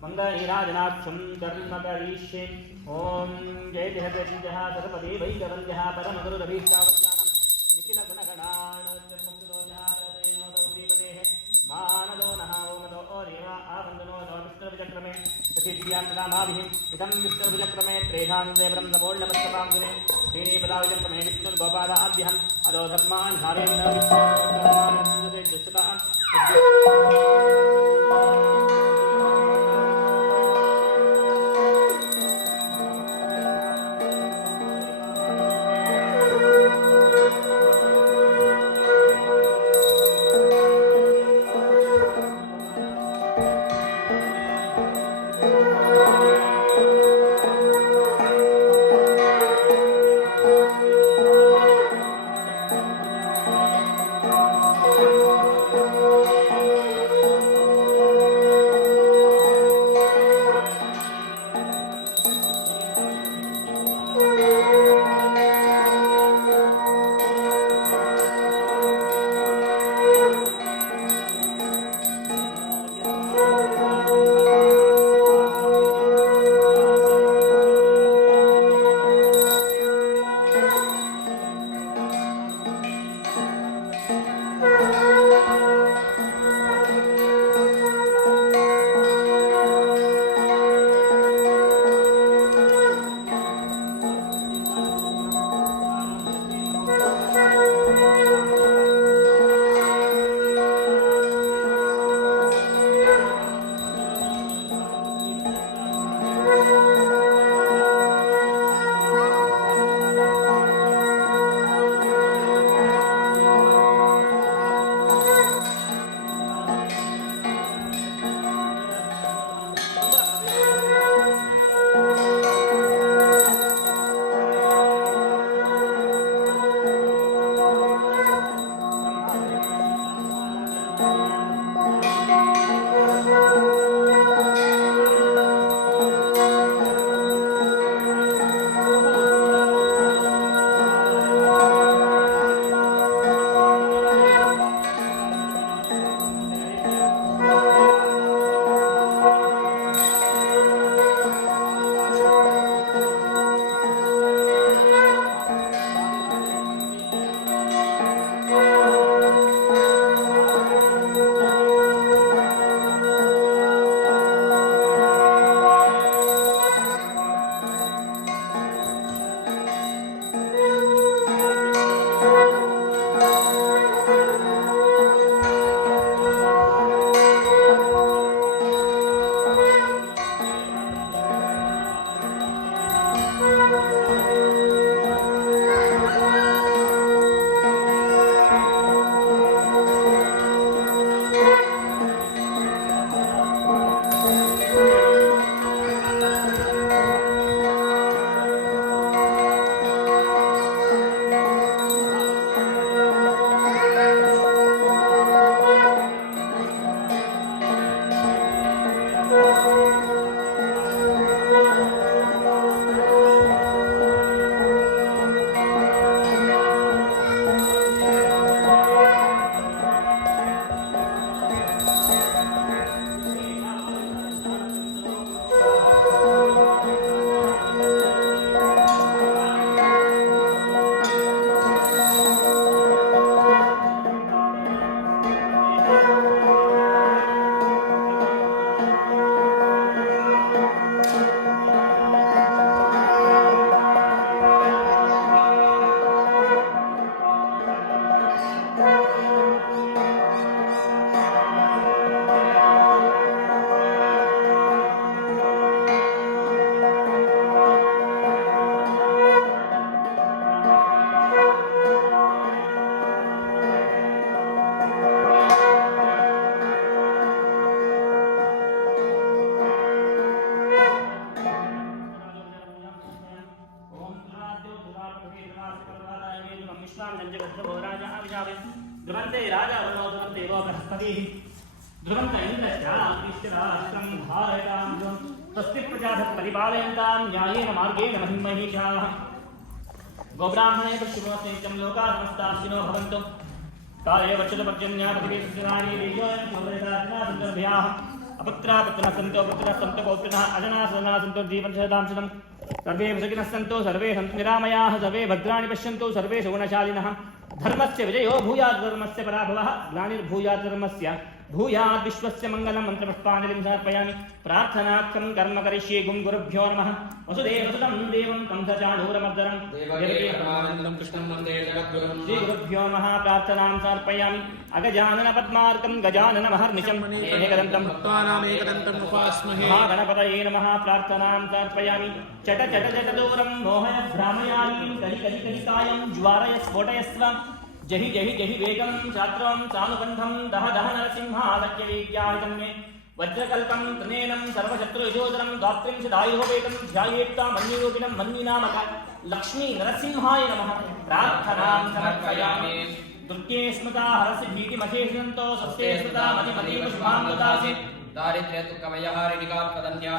मङ्गलनीराजनाख्यं कर्म करिष्ये। ओम जय जय जय सरस्वती वैकवन्द्यः परमगुरुरभीष्टावज्ञानं निखिलगुणगणाणोज्जन्मसुरोजः मानदो नः ओमदो ओरेवा आवन्दनो नो विष्णुविचक्रमे प्रसिद्ध्यां प्रदामाभिः इदं विष्णुविचक्रमे त्रेधान्देवरं नमोल्लमस्तकां गुणे श्रीपदाविचक्रमे विष्णुर्गोपादाभ्यहम् अदो धर्मान् धारेण विष्णुर्गोपादान् ध्रुवन्ते राजा वनो ध्रुवन्ते वो बृहस्पतिः ध्रुवन्त इन्द्रश्चालां धारयतां स्वस्ति प्रजाभः परिपालयन्तां न्यायेन मार्गेण महिमहीषाः गोब्राह्मणे पश्चिमोत्सनित्यं लोकाः समस्ताः सुखिनो भवन्तु काले वर्षतपर्जन्या प्रतिवेशनानि देशोऽयं सौरयताज्ञासन्दर्भ्याः अपत्रा पुत्रः सन्तो पुत्रः सन्तो पौत्रिणः अजनाः सदनाः सन्तो जीवनशतां शतं सर्वे सुखिनः सन्तु सर्वे सन्तु निरामयाः सर्वे भद्राणि पश्यन्तु सर्वे सुगुणशालिनः धर्मस्य विजयो भूयात् धर्मस्य पराभवः ग्लानिर्भूयात् धर्मस्य भूयात् विश्वस्य मङ्गलं मन्त्रपुष्पाञ्जलिं समर्पयामि प्रार्थनार्थं कर्म करिष्ये गुं गुरुभ्यो नमः वसुदेवसुतं देवं कंसचाणूरमर्दनं देवकीनन्दनं कृष्णं वन्दे जगद्गुरुं श्रीगुरुभ्यो नमः प्रार्थनां समर्पयामि अगजानन पद्मार्कं गजानन महर्निशं एकदन्तं भक्तानामेकदन्तम् उपास्महे महागणपतये नमः प्रार्थनां समर्पयामि चट चट चट दूरं मोहय भ्रामयामीं कलि कलि कलिकायं ज्वारय स्फोटयस्व जहि जहि जहि वेगं छात्रं सानुबन्धं दह दह नरसिंहालक्यवीर्याहितं मे वज्रकल्पं त्रिनेनं सर्वशत्रुविशोधनं द्वात्रिंशदायुर्वेदं ध्यायेत्ता मन्युरूपिणं मन्युनामक लक्ष्मी नरसिंहाय नमः प्रार्थनां समर्पयामि दुर्गे स्मृता हरसि भीतिमशेषन्तो सस्ते स्मृता मतिमतीव शुभां ददासि दारिद्र्यदुःखमयहारिणिकात्मदन्यां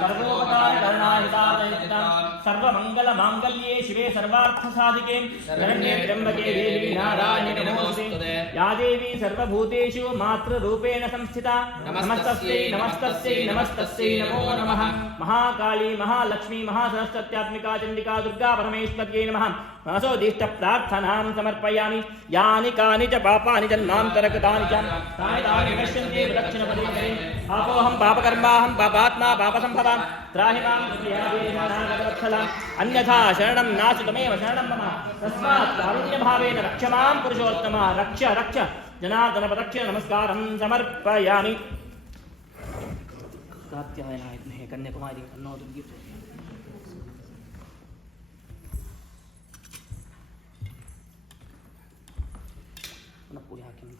सर्वमङ्गलमाङ्गल्ये शिवे सर्वार्थसाधिके शरण्ये त्र्यम्बके देवी नारायणे नमोस्तुते या देवी सर्वभूतेषु मातृरूपेण संस्थिता नमस्तस्यै नमस्तस्यै नमस्तस्यै नमो नमः महाकाली महालक्ष्मी महासरस्वत्यात्मिका चण्डिका दुर्गा परमेश्वर्यै नमः मनसोदिष्टप्रार्थनां समर्पयामि यानि कानि च पापानि जन्मान्तरकृतानि च तानि पश्यन्ते विलक्षणपदे पापोऽहं पापकर्माहं पापात्मा पापसम्भवां त्राहि मां कृपयावेशनागतवत्सलाम् अन्यथा शरणं नास्ति त्वमेव शरणं मम तस्मात् कारुण्यभावेन रक्ष मां पुरुषोत्तम रक्ष रक्ष जनार्दनपदक्ष नमस्कारं समर्पयामि कात्यायनाय विद्महे कन्याकुमारी तन्नो दुर्गे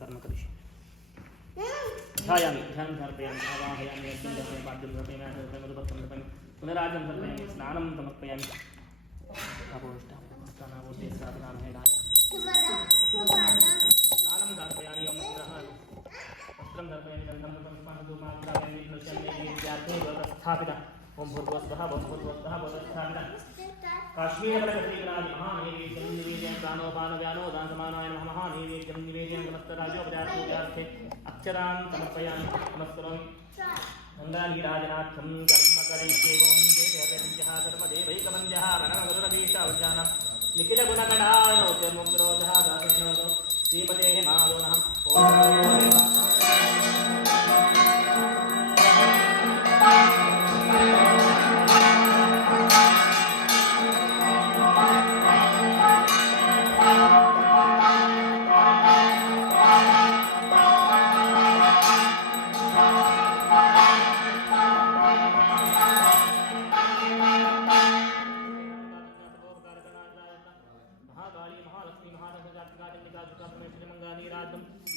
कर्म करिष्ये ध्यायामि ध्यानं समर्पयामि आवाहयामि अग्निं दर्शयामि पाद्यं समर्पयामि समर्पयामि मधुपत्रं समर्पयामि पुनराजं समर्पयामि स्नानं समर्पयामि स्नानं समर्पयामि वस्त्रं समर्पयामि गन्धं स्थापिता ओम भूर्भुवस्वः भूर्भुवस्वः काश्मीरपरगतिराज महानैवेद्यं निवेदयं प्राणोपानव्यानो दानसमानाय नमः महानैवेद्यं निवेदयं समस्तराजोपचारपूजार्थे अक्षरां समर्पयामि नमस्करोमि गङ्गानीराजनाथं कर्म करिष्ये ओं देवदेवञ्जः सर्वदेवैकवन्द्यः रणमधुरभीष्टावज्ञानं निखिलगुणकटाणोद्यमुग्रोधः दानेनो श्रीपतेः माधो नमः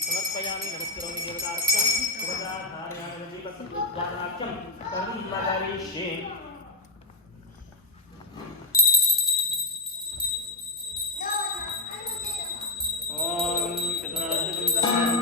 समर्पयामि नमस्करोमि देवतार्थं शुभदाधारयामि दीपसंध्यानार्थं कर्म करिष्ये ओम चतुरार्धं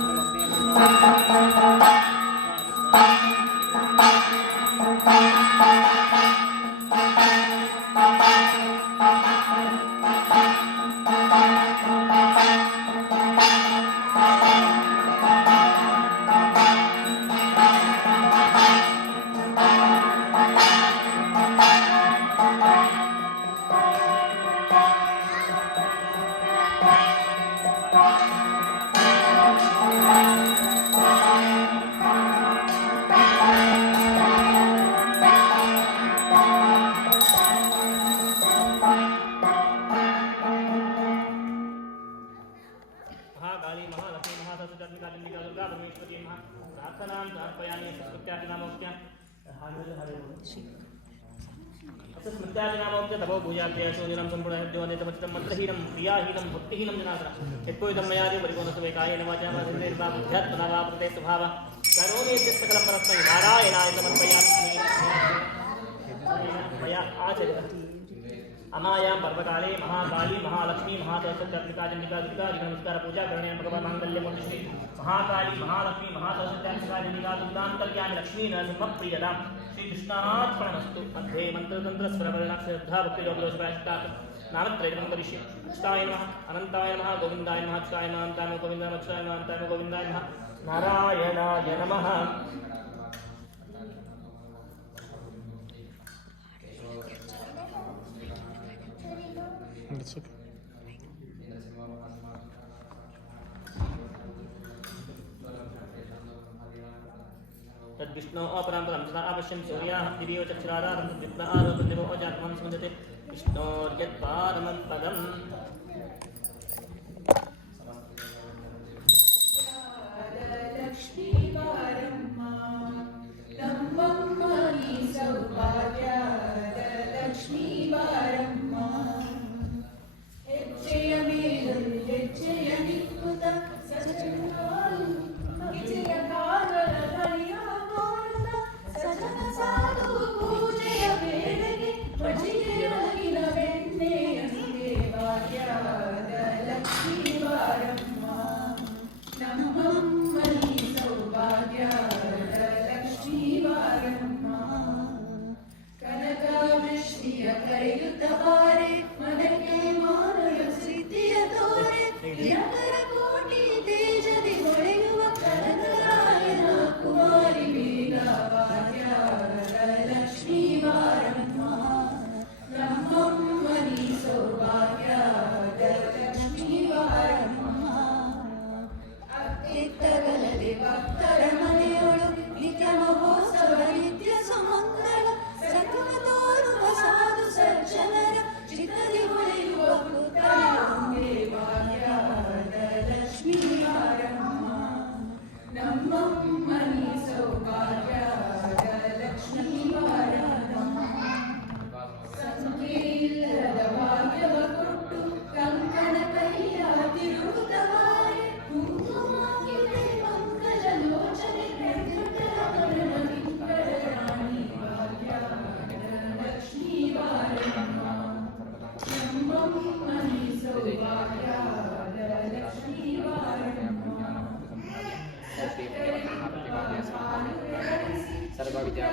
परमेश्वरी नमः प्रार्थनां समर्पयामि स्मृत्यादिनामोक्त्या स्मृत्यादिनामोक्त्या तपो पूजाभ्यः शून्यं सम्पूर्णयोनितमचितं मन्त्रहीनं क्रियाहीनं भक्तिहीनं जनार्दन यत्कोविदं मयादि परिपूर्णत्वे कायेन वाचा वा हृदयेन वा बुद्ध्यात्मना वा प्रकृते स्वभावः करोमि यद्यत् सकलं परस्मै नारायणाय समर्पयामि मया आचरितः अमायां पर्वकाले महाकाली महालक्ष्मी महासरस्वत्यात्मिका चंडिका दुर्गा नमस्कार पूजा करणे भगवान मांगल्यमूर्ति महाकाली महालक्ष्मी महासरस्वत्यात्मिका चंडिका दुर्गांतर्यामि लक्ष्मी नरसिंहप्रियदां श्री कृष्णार्पणमस्तु मध्ये मंत्रतंत्र स्वरवर्णाक्षरद्धा भक्तियोगलोचपाष्टात् नामत्रयं करिष्ये कृष्णाय नमः अनंताय नमः गोविन्दाय नमः अच्युताय नमः अनंताय नमः गोविन्दाय नमः अच्युताय नमः अनंताय नमः गोविन्दाय नमः नारायणाय नमः It's okay. तद्विष्णो अपराम्परं सदा अवश्यं सूर्याः दिव्यो चक्षुराधारं तद्विप्लहारोपद्दिवो अजात्मं स्मृजते विष्णोर्यत्पारमं पदम् सर्व विद्या